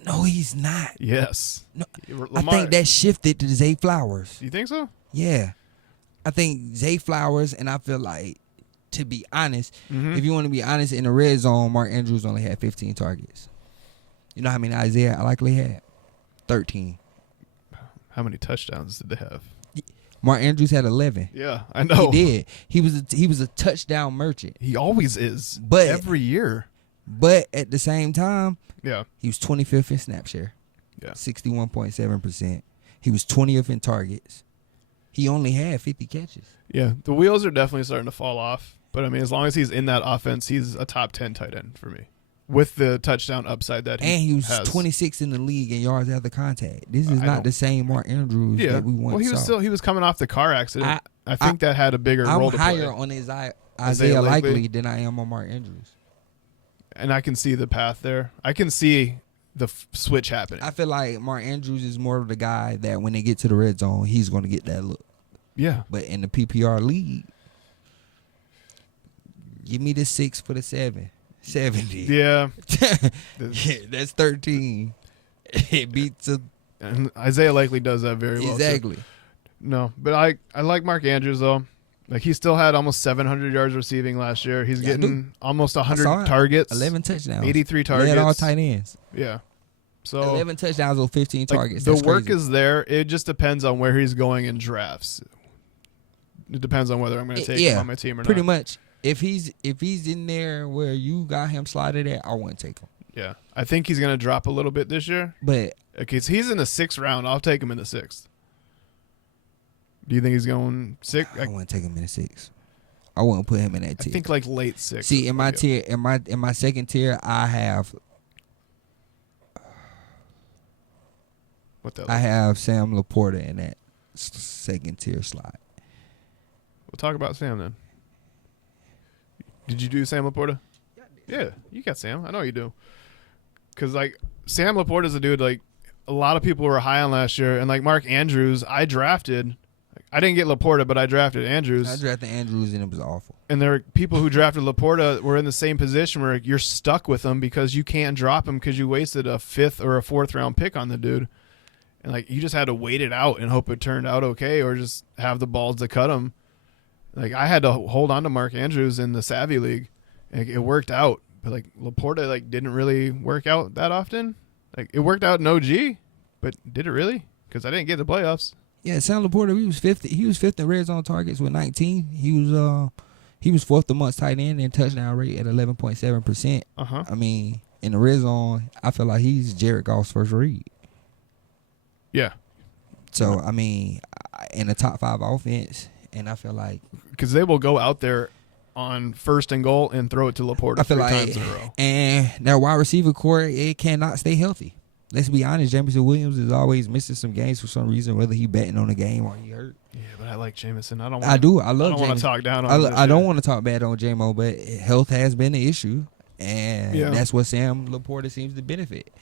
No, he's not. Yes. No, Lamar, I think that shifted to Zay Flowers. You think so? Yeah. I think Zay Flowers, and I feel like, to be honest, if you want to be honest, in the red zone, Mark Andrews only had 15 targets. You know how many Isaiah likely had? 13. How many touchdowns did they have? Mark Andrews had 11. Yeah, I know. He did. He was a touchdown merchant. He always is. But every year. But at the same time, yeah, he was 25th in snap share. Yeah. 61.7%. He was 20th in targets. He only had 50 catches. Yeah, the wheels are definitely starting to fall off. But, I mean, as long as he's in that offense, he's a top 10 tight end for me. With the touchdown upside that he was has. 26th in the league in yards after contact. This is not the same Mark Andrews that we once saw. He was coming off the car accident. I think that had a bigger role to play. I'm higher on Isaiah Likely than I am on Mark Andrews. And I can see the path there. I can see the switch happening. I feel like Mark Andrews is more of the guy that when they get to the red zone, he's going to get that look. Yeah. But in the PPR league, give me the 6 for the 7. 70. Yeah. Yeah, that's 13. It beats a... And Isaiah Likely does that very well. Exactly. No, but I like Mark Andrews, though. Like, he still had almost 700 yards receiving last year. He's getting almost 100 targets. 11 touchdowns. 83 targets. Led all tight ends. Yeah. So 11 touchdowns on 15 targets. The That's work crazy. is there. It just depends on where he's going in drafts. It depends on whether I'm going to take him on my team or pretty not. much. If he's in there where you got him slotted at, I wouldn't take him. Yeah. I think he's going to drop a little bit this year. But okay, so he's in the 6th round. I'll take him in the 6th. Do you think he's going 6? I wouldn't take him in the 6. I wouldn't put him in that tier. I think like late 6th. See, in my tier, in my second tier, I have Sam Laporta in that second tier slot. We'll talk about Sam then. Did you do Sam Laporta? Yeah, you got Sam. I know you do. Because, like, Sam Laporta's a dude, like, a lot of people were high on last year. And, like, Mark Andrews, I drafted. I didn't get Laporta, but I drafted Andrews. I drafted Andrews, and it was awful. And there were people who drafted Laporta were in the same position where you're stuck with him because you can't drop him because you wasted a 5th or a 4th round pick on the dude. And, like, you just had to wait it out and hope it turned out okay or just have the balls to cut him. Like, I had to hold on to Mark Andrews in the Savvy League. It worked out. But, like, Laporta, like, didn't really work out that often. Like, it worked out in OG, but did it really? Because I didn't get the playoffs. Yeah, Sam Laporta, he was 5th. He was 5th in red zone targets with 19. He was 4th amongst tight end and touchdown rate at 11.7%. I mean, in the red zone, I feel like he's Jared Goff's first read. Yeah. So, I mean, in the top 5 offense, and I feel like... Because they will go out there on 1st and goal and throw it to Laporta 3 times in a row. And that wide receiver core, it cannot stay healthy. Let's be honest, Jameson Williams is always missing some games for some reason, whether he betting on the game or he hurt. Yeah, but I like Jameson. I love I don't want to talk down on him. I don't want to talk bad on J-Mo, but health has been an issue, and that's what Sam Laporta seems to benefit.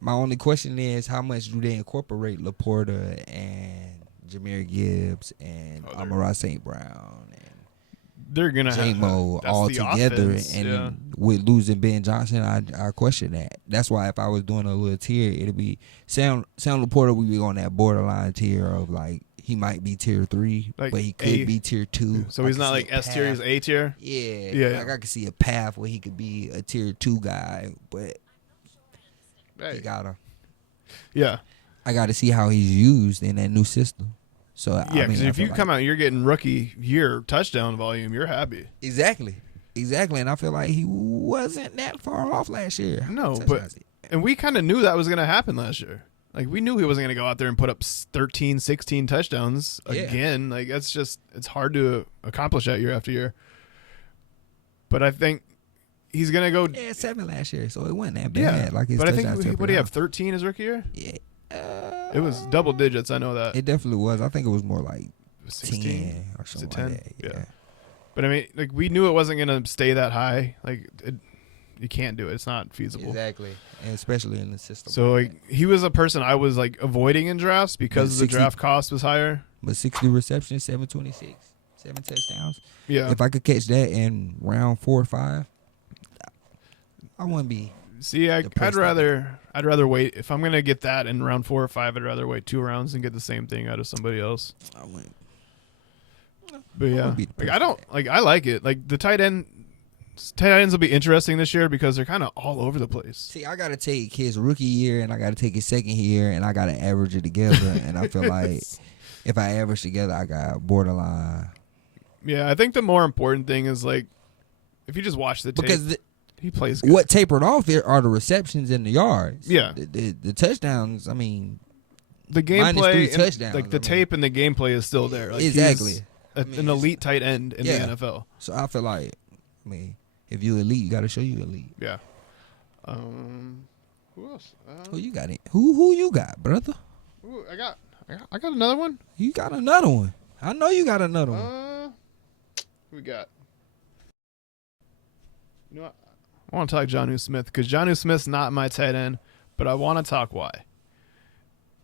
My only question is, how much do they incorporate Laporta and Jahmyr Gibbs and Amon-Ra St. Brown and they're gonna J-Mo have all the together? offense, and with losing Ben Johnson, I question that. That's why if I was doing a little tier, it'd be Sam Laporta would be on that borderline tier of like he might be tier 3, like but he could be tier 2. So he's not like S tier, he's A tier. Yeah. Like I could see a path where he could be a tier 2 guy, but he gotta. Yeah. I got to see how he's used in that new system. So yeah, because if you come out and you're getting rookie year touchdown volume, you're happy. Exactly, and I feel like he wasn't that far off last year. No, and we kind of knew that was going to happen last year. Like, we knew he wasn't going to go out there and put up 13, 16 touchdowns again. Like, it's hard to accomplish that year after year. But I think he's going to go. Yeah, 7 last year, so it wasn't that bad. Like his but I think, touchdowns what do you have, 13 his rookie year? Yeah. It was double digits, I know that. It definitely was. I think it was more like 16 10 or something like that. Yeah. But I mean, like, we knew it wasn't going to stay that high. Like, you can't do it. It's not feasible. Exactly. And especially in the system. So, like, he was a person I was, like, avoiding in drafts because the draft cost was higher. But 60 receptions, 726, 7 touchdowns. Yeah. If I could catch that in round 4 or 5, I wouldn't be. See, I'd rather wait. If I'm going to get that in round 4 or 5, I'd rather wait 2 rounds and get the same thing out of somebody else. I wouldn't. But yeah, like, I like it. Like, the tight ends will be interesting this year because they're kind of all over the place. See, I got to take his rookie year and I got to take his second year and I got to average it together. And I feel like if I average together, I got borderline. Yeah, I think the more important thing is, like, if you just watch the tape, because he plays good. What tapered off here are the receptions and the yards. Yeah. The touchdowns, I mean, the gameplay, touchdowns, like the tape and the gameplay is still there. Like, exactly. An elite tight end in the NFL. So I feel like, I mean, if you elite, you got to show you elite. Yeah. Who else? Who you got? Who you got, brother? Ooh, I got another one. You got another one. I know you got another one. Who we got? You know what? I want to talk Jonnu Smith because Jonnu Smith's not my tight end, but I want to talk why.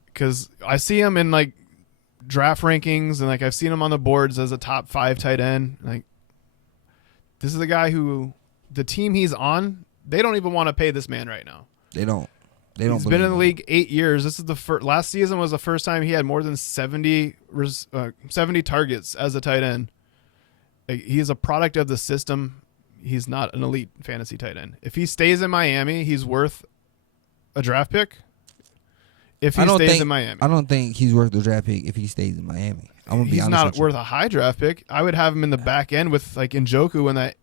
Because I see him in, like, draft rankings, and, like, I've seen him on the boards as a top 5 tight end. Like, this is a guy who the team he's on, they don't even want to pay this man right now. They don't. He's been in the league 8 years. This is the first. Last season was the first time he had more than 70 targets as a tight end. Like, he is a product of the system. He's not an elite fantasy tight end. If he stays in Miami, he's worth a draft pick. If he stays in Miami, I don't think he's worth the draft pick if he stays in Miami. I'm gonna be honest. He's not worth a high draft pick. I would have him in the back end with, like, Njoku in that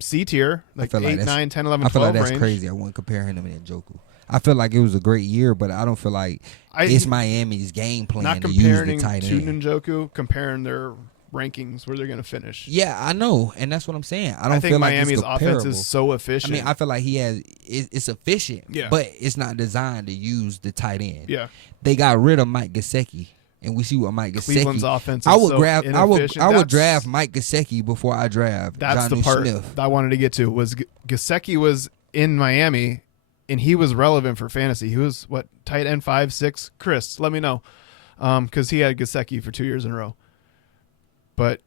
C tier, like 8, 9, 10, 11, 12 range. I feel like that's crazy. I wouldn't compare him to Njoku. I feel like it was a great year, but I don't feel like it's Miami's game plan to use the tight end. Not comparing to Njoku, comparing their rankings where they're going to finish. Yeah, I know, and that's what I'm saying. I don't think feel Miami's like Miami's offense is so efficient. I mean, I feel like it's efficient, but it's not designed to use the tight end. Yeah, they got rid of Mike Gesicki, and we see what Mike Gesicki. Cleveland's offense is I would draft Mike Gesicki before I draft That's Jonnu the part Smith. that I wanted to get to was Gesicki was in Miami, and he was relevant for fantasy. He was, what, tight end 5, 6? Chris, let me know, because he had Gesicki for 2 years in a row. But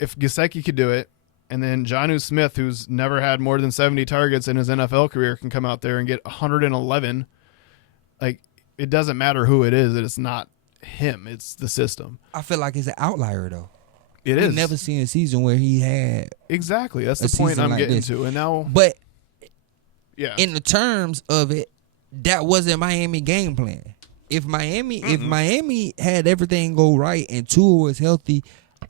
if Gesicki could do it, and then Jonnu Smith, who's never had more than 70 targets in his NFL career, can come out there and get 111, like, it doesn't matter who it is. It's not him. It's the system. I feel like it's an outlier, though. We've never seen a season where he had exactly. That's the point I'm getting to. And now, but yeah, in the terms of it, that wasn't Miami game plan. If Miami had everything go right and Tua was healthy,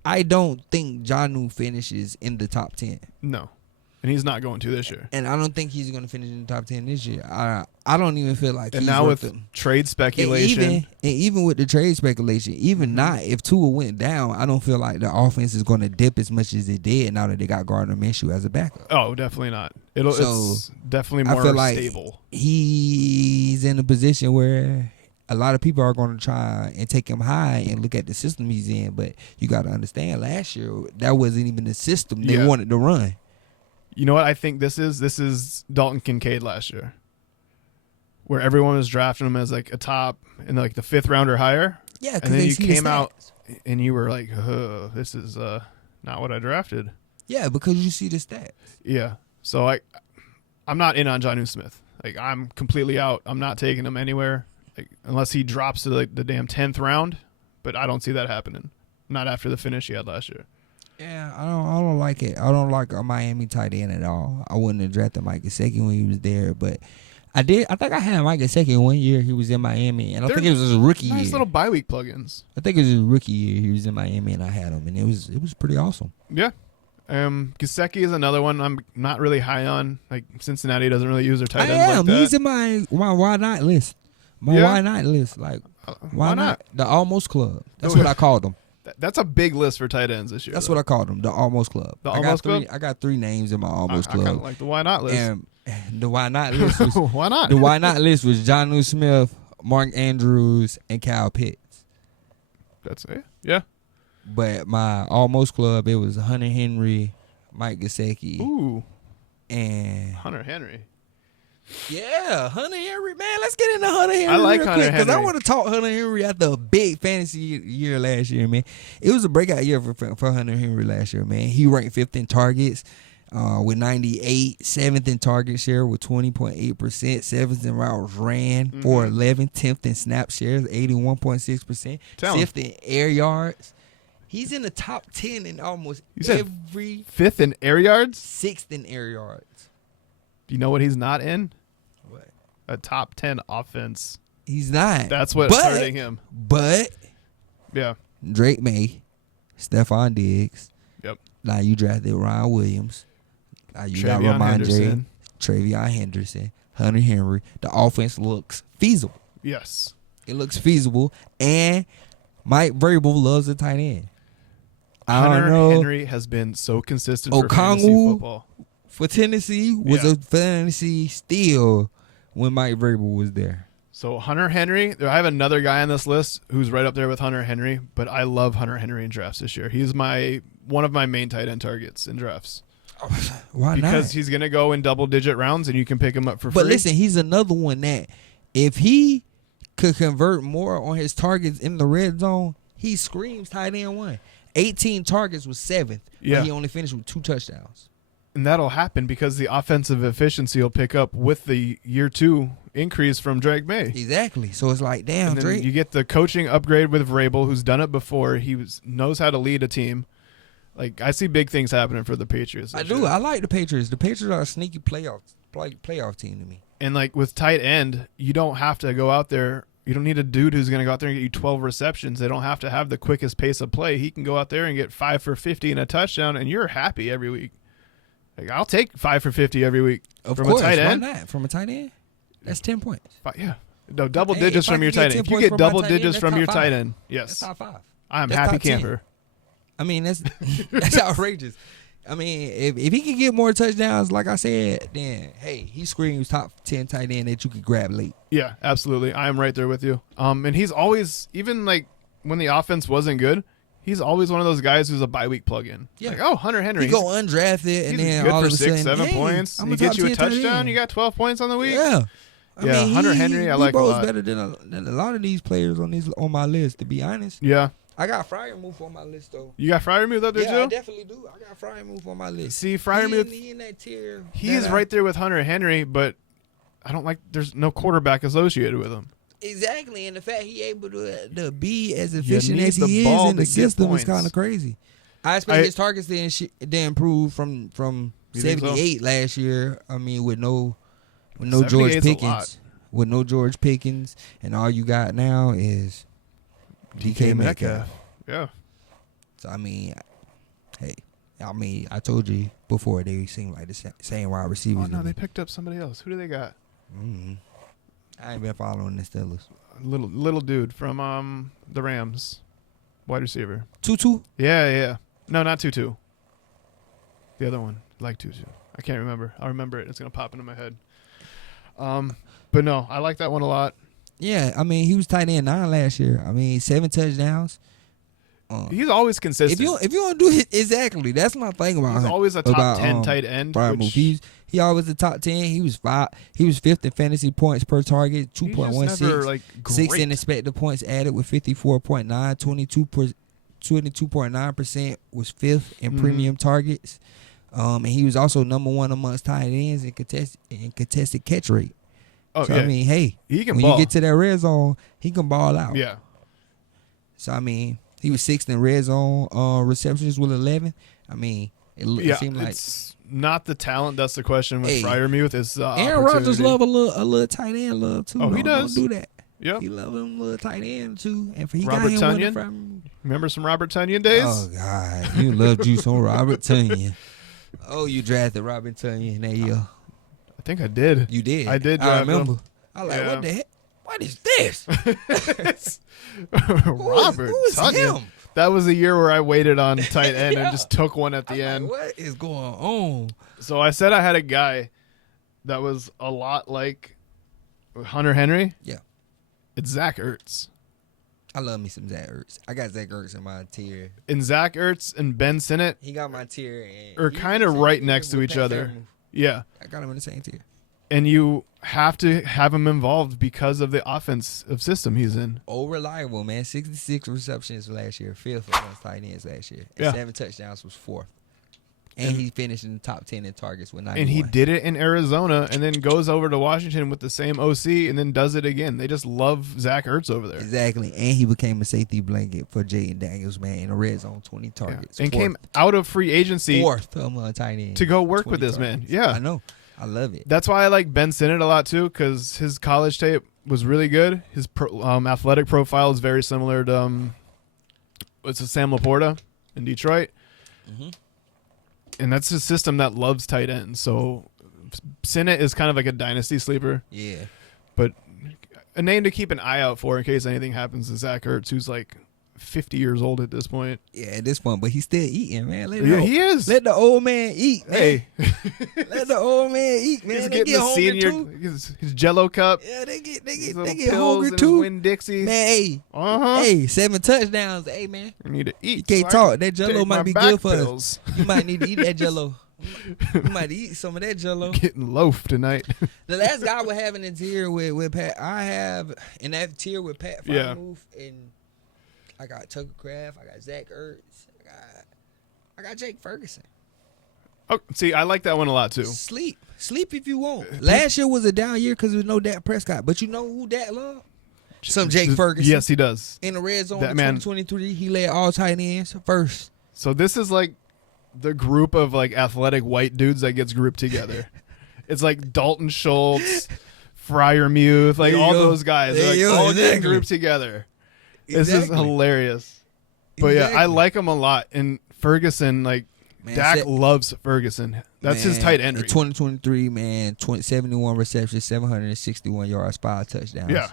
I don't think Jonnu finishes in the top 10. No. And he's not going to this year. And I don't think he's going to finish in the top 10 this year. I don't even feel like and he's now worth with them. Trade speculation. And even with the trade speculation, even not, if Tua went down, I don't feel like the offense is going to dip as much as it did now that they got Gardner Minshew as a backup. Oh, definitely not. It's definitely more I feel like stable. He's in a position where a lot of people are going to try and take him high and look at the system he's in, but you got to understand, last year that wasn't even the system they wanted to run. You know what I think this is? This is Dalton Kincaid last year, where everyone was drafting him as, like, a top in, like, the 5th round or higher. Yeah, and then you came out and you were like, "This is not what I drafted." Yeah, because you see the stats. Yeah, so I'm not in on Jonnu Smith. Like, I'm completely out. I'm not taking him anywhere, like, unless he drops to, like, the damn 10th round. But I don't see that happening. Not after the finish he had last year. Yeah, I don't like it. I don't like a Miami tight end at all. I wouldn't have drafted Mike Gesicki when he was there, but I did. I think I had Mike Gesicki 1 year he was in Miami, and I think it was his rookie year. Nice little bye week plugins. I think it was his rookie year he was in Miami, and I had him, and it was pretty awesome. Yeah. Gesicki is another one I'm not really high on. Like, Cincinnati doesn't really use their tight ends like that. He's in my why not list. My Yeah. why not list. Like, why not? The Almost Club. That's Oh. what I called them. That's a big list for tight ends this year. That's though. what I called them. The Almost Club. The Almost Club? I got 3 names in my Almost I kind Club. of like the why not list. And the why not list was Why not? the why not list was Jonnu Smith, Mark Andrews, and Kyle Pitts. That's it. Yeah. But my Almost Club, it was Hunter Henry, Mike Gesicki, Ooh, and Hunter Henry. yeah, Hunter Henry. Man, let's get into Hunter Henry. I like real Hunter quick, because I Henry. want to talk Hunter Henry after a big fantasy year last year, man. It was a breakout year for Hunter Henry last year, man. He ranked 5th in targets with 98, 7th in target share with 20.8%, 7th in routes ran for 11, 10th in snap shares, 81.6%, Tell him. 5th in air yards. He's in the top 10 in almost You said every 5th in air yards. 6th in air yards. Do you know what he's not in? What? A top 10 offense. He's not. That's what's hurting him. But Yeah. Drake May, Stephon Diggs. Yep. Now you drafted Ryan Williams. Now you got Travion Ramondre, Henderson. Travion Henderson, Hunter Henry. The offense looks feasible. Yes. It looks feasible. And Mike Vrabel loves a tight end. I Hunter don't know. Henry has been so consistent for fantasy Okongwu football. For Tennessee was Yeah. a fantasy steal when Mike Vrabel was there. So Hunter Henry, I have another guy on this list who's right up there with Hunter Henry, but I love Hunter Henry in drafts this year. He's one of my main tight end targets in drafts. Why Because not? he's going to go in double-digit rounds, and you can pick him up for free. But listen, he's another one that if he could convert more on his targets in the red zone, he screams tight end 1. 18 targets was 7th, Yeah. but he only finished with 2 touchdowns. And that'll happen because the offensive efficiency will pick up with the year 2 increase from Drake May. Exactly. So it's like, damn, And then Drake. you get the coaching upgrade with Vrabel, who's done it before. He knows how to lead a team. Like, I see big things happening for the Patriots. I this do. year. I like the Patriots. The Patriots are a sneaky playoff team to me. And, like, with tight end, you don't have to go out there. You don't need a dude who's going to go out there and get you 12 receptions. They don't have to have the quickest pace of play. He can go out there and get 5 for 50 and a touchdown, and you're happy every week. Like, I'll take 5 for 50 every week Of from course, a tight why end. not? From a tight end? That's 10 points. Yeah. No, double Hey, digits if I from your could get tight 10 end. If you points get from my double tight end, digits that's from top your 5. tight end, That's yes. top 5. I'm That's happy top 10. camper. I mean, that's outrageous. I mean, if he can get more touchdowns, like I said, then, hey, he screams top 10 tight end that you could grab late. Yeah, absolutely. I am right there with you. And he's always, even like when the offense wasn't good, he's always one of those guys who's a bye-week plug-in. Yeah. Like, oh, Hunter Henry. He go undrafted, and he's then good all for of a 6, sudden, 7 hey, points. I'm He a gets top you a 10 tight touchdown. end. You got 12 points on the week. Yeah. Yeah, Hunter Henry, I like a Debo's lot. better than a lot of these players on my list, to be honest. Yeah. I got Freiermuth on my list, though. You got Freiermuth up there, Yeah, I too? definitely do. I got Freiermuth on my list. See, Freiermuth, He in that tier. he is right there with Hunter Henry, but I don't like, there's no quarterback associated with him. Exactly, and the fact he able to be as You efficient need as the he ball is in the to get system is points. kind of crazy. I expect his targets to improve from You think so? 78 last year. I mean, with no 78 George is a lot. Pickens, with no George Pickens, and all you got now is DK Metcalf. Yeah. So I mean, hey, I told you before they seem like the same wide receivers. Oh, no, to they me. picked up somebody else. Who do they got? I ain't been following the Steelers. Little dude from the Rams, wide receiver. Tutu. Yeah. No, not Tutu. The other one, like Tutu. I can't remember. I'll remember it. It's gonna pop into my head. But no, I like that one a lot. Yeah, I mean he was tight end 9 last year. I mean 7 touchdowns. He's always consistent. If you don't do it exactly, that's my thing about He's him. always a top 10 tight end. Brian which Move. He always the top 10. He was 5th in fantasy points per target, he's just never, 2.16. like, 6th great. in expected points added with 54.9, 22.9% was 5th in premium targets. And he was also number 1 amongst tight ends in contested catch rate. Oh, So yeah. I mean, hey, He can when ball. you get to that red zone, he can ball out. Yeah. So I mean, he was 6th in red zone receptions with 11. I mean, it seemed like it's not the talent. That's the question with Hey, Freiermuth. It's Aaron Rodgers love a little tight end love too. Oh, he does. Don't do that. Yep. He love him a little tight end too. And he Robert got him Tonyan? from. Remember some Robert Tonyan days? Oh God, you loved you some Robert Tonyan. Oh, you drafted Robert Tonyan that year. I think I did. You did. I did I draft him. remember. I like Yeah. what the heck? Why What is this? Robert who is Tonyan. him? That was a year where I waited on tight end and just took one at the end. What is going on? So I said I had a guy that was a lot like Hunter Henry. Yeah. It's Zach Ertz. I love me some Zach Ertz. I got Zach Ertz in my tier. And Zach Ertz and Ben Sinnott He got my tier. are kind of right next to each other. Yeah. I got him in the same tier. And you have to have him involved because of the offensive system he's in. Oh, reliable, man. 66 receptions last year. 5th amongst tight ends last year. And Yeah. 7 touchdowns was 4th. And he finished in the top 10 in targets with 91. And he did it in Arizona and then goes over to Washington with the same OC and then does it again. They just love Zach Ertz over there. Exactly. And he became a safety blanket for Jaden Daniels, man, in the red zone, 20 targets. And came out of free agency 4th among tight ends to go work 20 with this targets. man. Yeah. I know. I love it. That's why I like Ben Sinnott a lot too, because his college tape was really good. His athletic profile is very similar to Sam Laporta in Detroit. Mm-hmm. And that's a system that loves tight ends. So Sinnott is kind of like a dynasty sleeper. Yeah. But a name to keep an eye out for in case anything happens to Zach Ertz, who's like 50 years old at this point. Yeah, at this point, but he's still eating, man. He is. Let the old man eat, man. Hey, Let the old man eat, man. he's They getting get the hungry senior too. his Jello cup. Yeah, they get His little pills pills hungry and his too. Win Dixie. Man, hey, Uh-huh. hey, 7 touchdowns. Hey, man, I need to eat. you can't so I talk. can That Jello take might my be back good for pills. us. You might need to eat that Jello. You might eat some of that Jello. Getting loaf tonight. The last guy we're having in tier with Pat, I have in that tier with Pat Yeah. Frymouth, and I got Tucker Kraft, I got Zach Ertz, I got Jake Ferguson. Oh, see, I like that one a lot too. Sleep if you want. Last year was a down year because there was no Dak Prescott, but you know who Dak loved? Some Jake Ferguson. Yes, he does. In the red zone That in man- 2023, he led all tight ends first. So this is like the group of like athletic white dudes that gets grouped together. It's like Dalton Schultz, Fryermuth, like There you all go. those guys. There They're like you go, all getting exactly. grouped together. This is Exactly. hilarious. But yeah, I Exactly. like him a lot. And Ferguson, like Man, Dak Sa- loves Ferguson. That's his Man, tight end. In read. 2023, man, 71 receptions, 761 yards, 5 touchdowns. Yeah.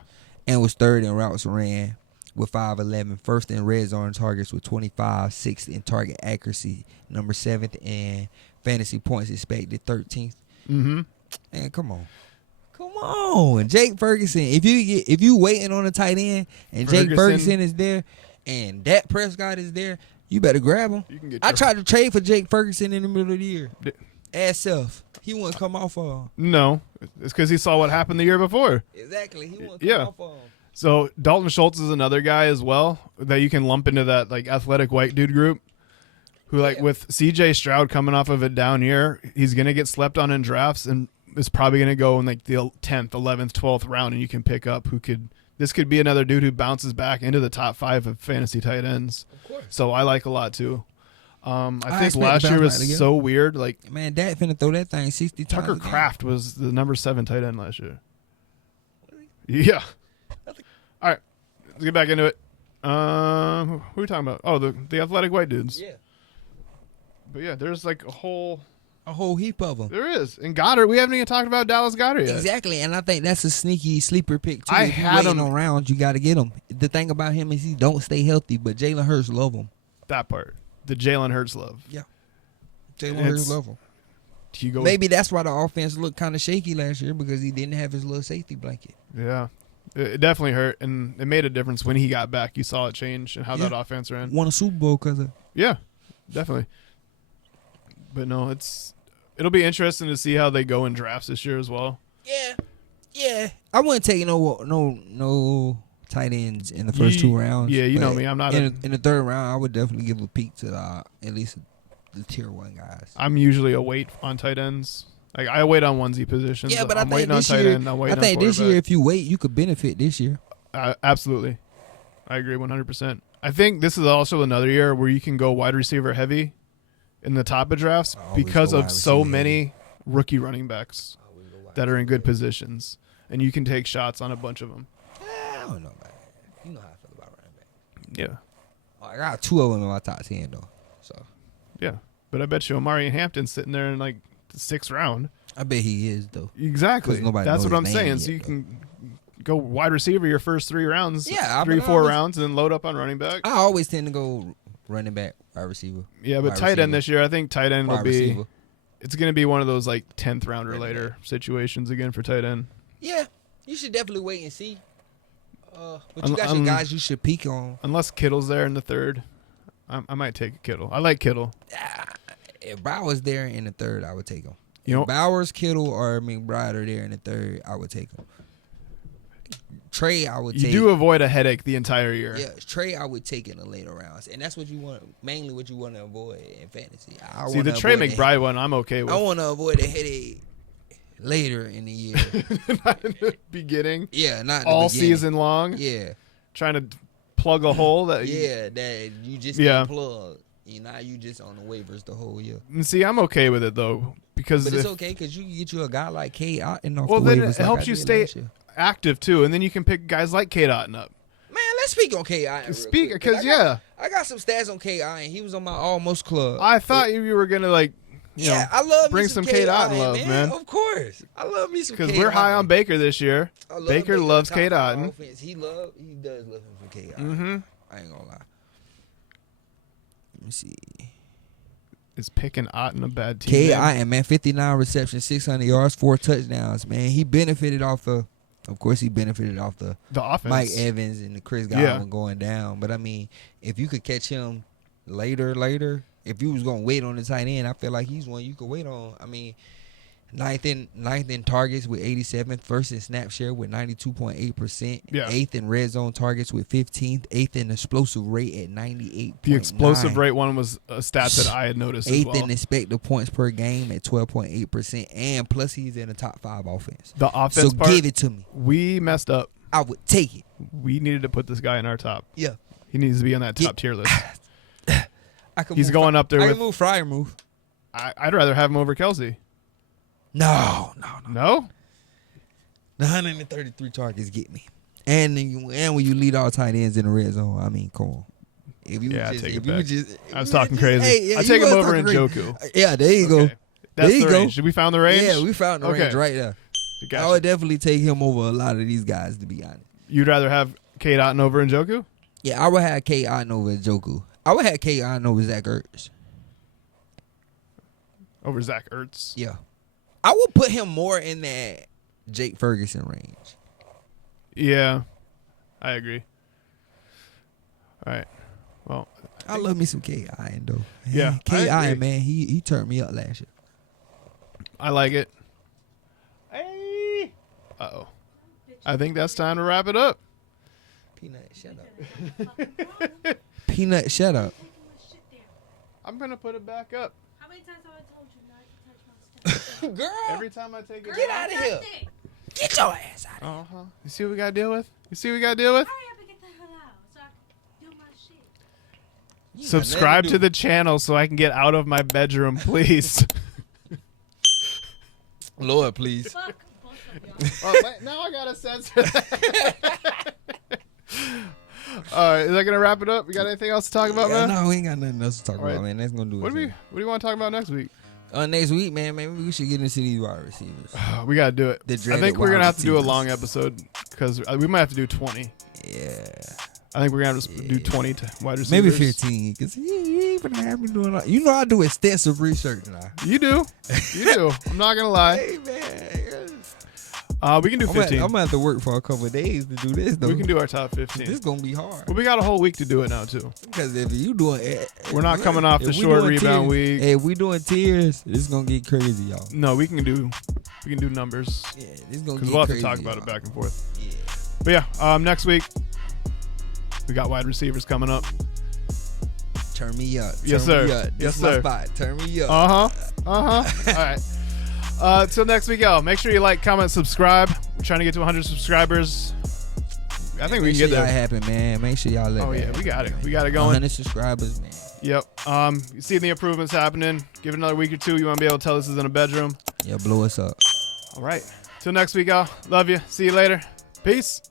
And was third in routes ran with 511, first in red zone targets with 25, sixth in target accuracy, number 7th in fantasy points expected, 13th. Mm-hmm. Man, come on, Jake Ferguson. If you waiting on a tight end and Jake Ferguson is there, and Dak Prescott is there, you better grab him. You can get I your- tried to trade for Jake Ferguson in the middle of the year. D- Ass self, he wouldn't come off of him. No, it's because he saw what happened the year before. Exactly, he wouldn't Yeah. come off of him. So Dalton Schultz is another guy as well that you can lump into that like athletic white dude group. Who like Yeah. with CJ Stroud coming off of a down year, he's gonna get slept on in drafts and is probably gonna go in like the 10th, 11th, 12th round, and you can pick up who could. This could be another dude who bounces back into the top 5 of fantasy tight ends. Of course. So I like a lot too. I think expect last to year bounce back was again. so weird. Like Man, Dak finna throw that thing 60 times. Tucker a game. Kraft was the number 7 tight end last year. Yeah. All right, let's get back into it. Who are we talking about? Oh, the athletic white dudes. Yeah, But yeah, there's like a whole. a whole heap of them. There is. And Goddard, we haven't even talked about Dallas Goddard yet. Exactly, and I think that's a sneaky sleeper pick too. I If you had waiting him- on rounds, you got to get him. The thing about him is he don't stay healthy, but Jalen Hurts love him. That part. The Jalen Hurts love. Jalen It's- Hurts love him. He goes, Maybe that's why the offense looked kind of shaky last year because he didn't have his little safety blanket. Yeah. It definitely hurt, and it made a difference when he got back. You saw it change and how Yeah. that offense ran. Won a Super Bowl because of. Yeah, definitely. But no, it'll be interesting to see how they go in drafts this year as well. Yeah. I wouldn't take no tight ends in the first 2 rounds. Yeah, you know but me. I'm not. in the third round. I would definitely give a peek to at least the tier 1 guys. I'm usually a wait on tight ends. Like I wait on onesie positions. Yeah, but I'm I think waiting on this tight year, end. I'm I waiting think on this year, quarterback. if you wait, you could benefit this year. Absolutely, I agree 100%. I think this is also another year where you can go wide receiver heavy in the top of drafts Always because go of wide so receiver many rookie running backs that are in good positions, and you can take shots on a bunch of them. I don't know about that. You know how I feel about running back. Yeah, I got 2 of them in my top 10 though. So yeah. But I bet you Amari Hampton's sitting there in like the 6th round. I bet he is though. Exactly. 'Cause nobody That's knows what I'm his name saying. yet, So you though. can go wide receiver your first 3 rounds. Yeah, 3-4 rounds, and then load up on running back. I always tend to go running back, wide receiver. Yeah, but wide tight end receiver, this year, I think tight end will wide be. receiver. It's going to be one of those like 10th round or later situations again for tight end. Yeah, you should definitely wait and see. But you got your guys you should peak on. Unless Kittle's there in the 3rd, I might take Kittle. I like Kittle. If Bowers there in the 3rd, I would take him. You know, Bowers, Kittle, or McBride are there in the 3rd, I would take him. Trey, I would take. You do avoid a headache the entire year. Yeah, Trey, I would take in the later rounds, and that's what you want. Mainly, what you want to avoid in fantasy. See, the Trey McBride one, I'm okay with. I want to avoid a headache later in the year. Not in the beginning. Yeah, not in all the beginning. season long. Yeah, trying to plug a hole that. that you just can't plug. Now you just on the waivers the whole year. And see, I'm okay with it though because but it's okay because you can get you a guy like K. Otten off well, the then waivers it helps you stay active too, and then you can pick guys like Kate Otten up. Man, let's speak on K. Otten. Speak because I got some stats on K. Otten. He was on my almost club. I thought you were gonna like. You know, I love bring some Kate Otten love, man. Of course, I love me some. Because we're high on Baker this year. Baker loves Kate Otten. He does love him for Kate Otten. Mm-hmm. I ain't gonna lie. Let me see. Is picking Otten a bad team? K. Otten, man, 59 receptions, 600 yards, 4 touchdowns, man. He benefited off the offense. Mike Evans and the Chris Godwin going down. But I mean, if you could catch him later, if you was gonna wait on the tight end, I feel like he's one you could wait on. I mean, ninth in targets with 87th, first in snap share with 92.8%, 8th in red zone targets with 15th, 8th in explosive rate at 98. The explosive rate one was a stat that I had noticed. 8th as well. in expected points per game at 12.8%, and plus he's in the top 5 offense. The offense so part, give it to me. We messed up. I would take it. We needed to put this guy in our top. Yeah, he needs to be on that top tier list. He's going up there. I with, can move Fryer move. I'd rather have him over Kelce. No. No? The 133 targets get me. And when you lead all tight ends in the red zone, I mean, come on. I was talking crazy. I take him over in Njoku. Yeah, there you go. That's there the you range. go. Did we found the range? Yeah, we found the range right there. Gotcha. I would definitely take him over a lot of these guys, to be honest. You'd rather have Kate Otten over Njoku? Yeah, I would have Kate Otten over Njoku. I would have Kate Otten over Zach Ertz. Over Zach Ertz? Yeah. I would put him more in that Jake Ferguson range. Yeah, I agree. All right. Well, I love me some Kate Otten, though. Yeah. Kate Otten, man, he turned me up last year. I like it. Hey. Uh-oh. I think that's time to wrap it up. Peanut, shut up. Peanut, shut up. I'm going to put it back up. How many times have I told you not to touch my stuff? Girl, Every time I take it get out of here. Get your ass out of here. Uh-huh. You see what we got to deal with? Hurry up and get the hell out so I can do my shit. Subscribe to the channel so I can get out of my bedroom, please. Lord, please. Fuck both of y'all. Now I got to censor that. All right, is that gonna wrap it up? We got anything else to talk about, man? No, we ain't got nothing else to talk about, man. That's gonna do it. What do you want to talk about next week? Next week, man, maybe we should get into these wide receivers. We gotta do it. I think we're gonna have to do a long episode because we might have to do 20. Yeah. I think we're gonna have to do 20 to wide receivers. Maybe 15, because you ain't gonna have me doing all. You know I do extensive research now. You do. I'm not gonna lie. Hey, man. We can do 15. I'm gonna have to work for a couple of days to do this, though. We can do our top 15. This is gonna be hard. Well, we got a whole week to do it now, too. Because if you doing it, we're not coming off the short rebound week. Hey, if we doing tiers, this is gonna get crazy, y'all. No, we can do numbers. Yeah, this is gonna get crazy. Because we'll have to talk about it back and forth. Yeah. But yeah, next week we got wide receivers coming up. Turn me up. Yes, Turn sir. Me up. This Yes, is my sir. spot. Turn me up. All right. Till next week, y'all. Make sure you like, comment, subscribe. We're trying to get to 100 subscribers. I think we can get there. Make sure y'all happen, man. Make sure y'all let Oh, that yeah. happen, We got it. man. We got it going. 100 subscribers, man. Yep. You see the improvements happening. Give it another week or two. You want to be able to tell this is in a bedroom. Yeah, blow us up. All right. Till next week, y'all. Love you. See you later. Peace.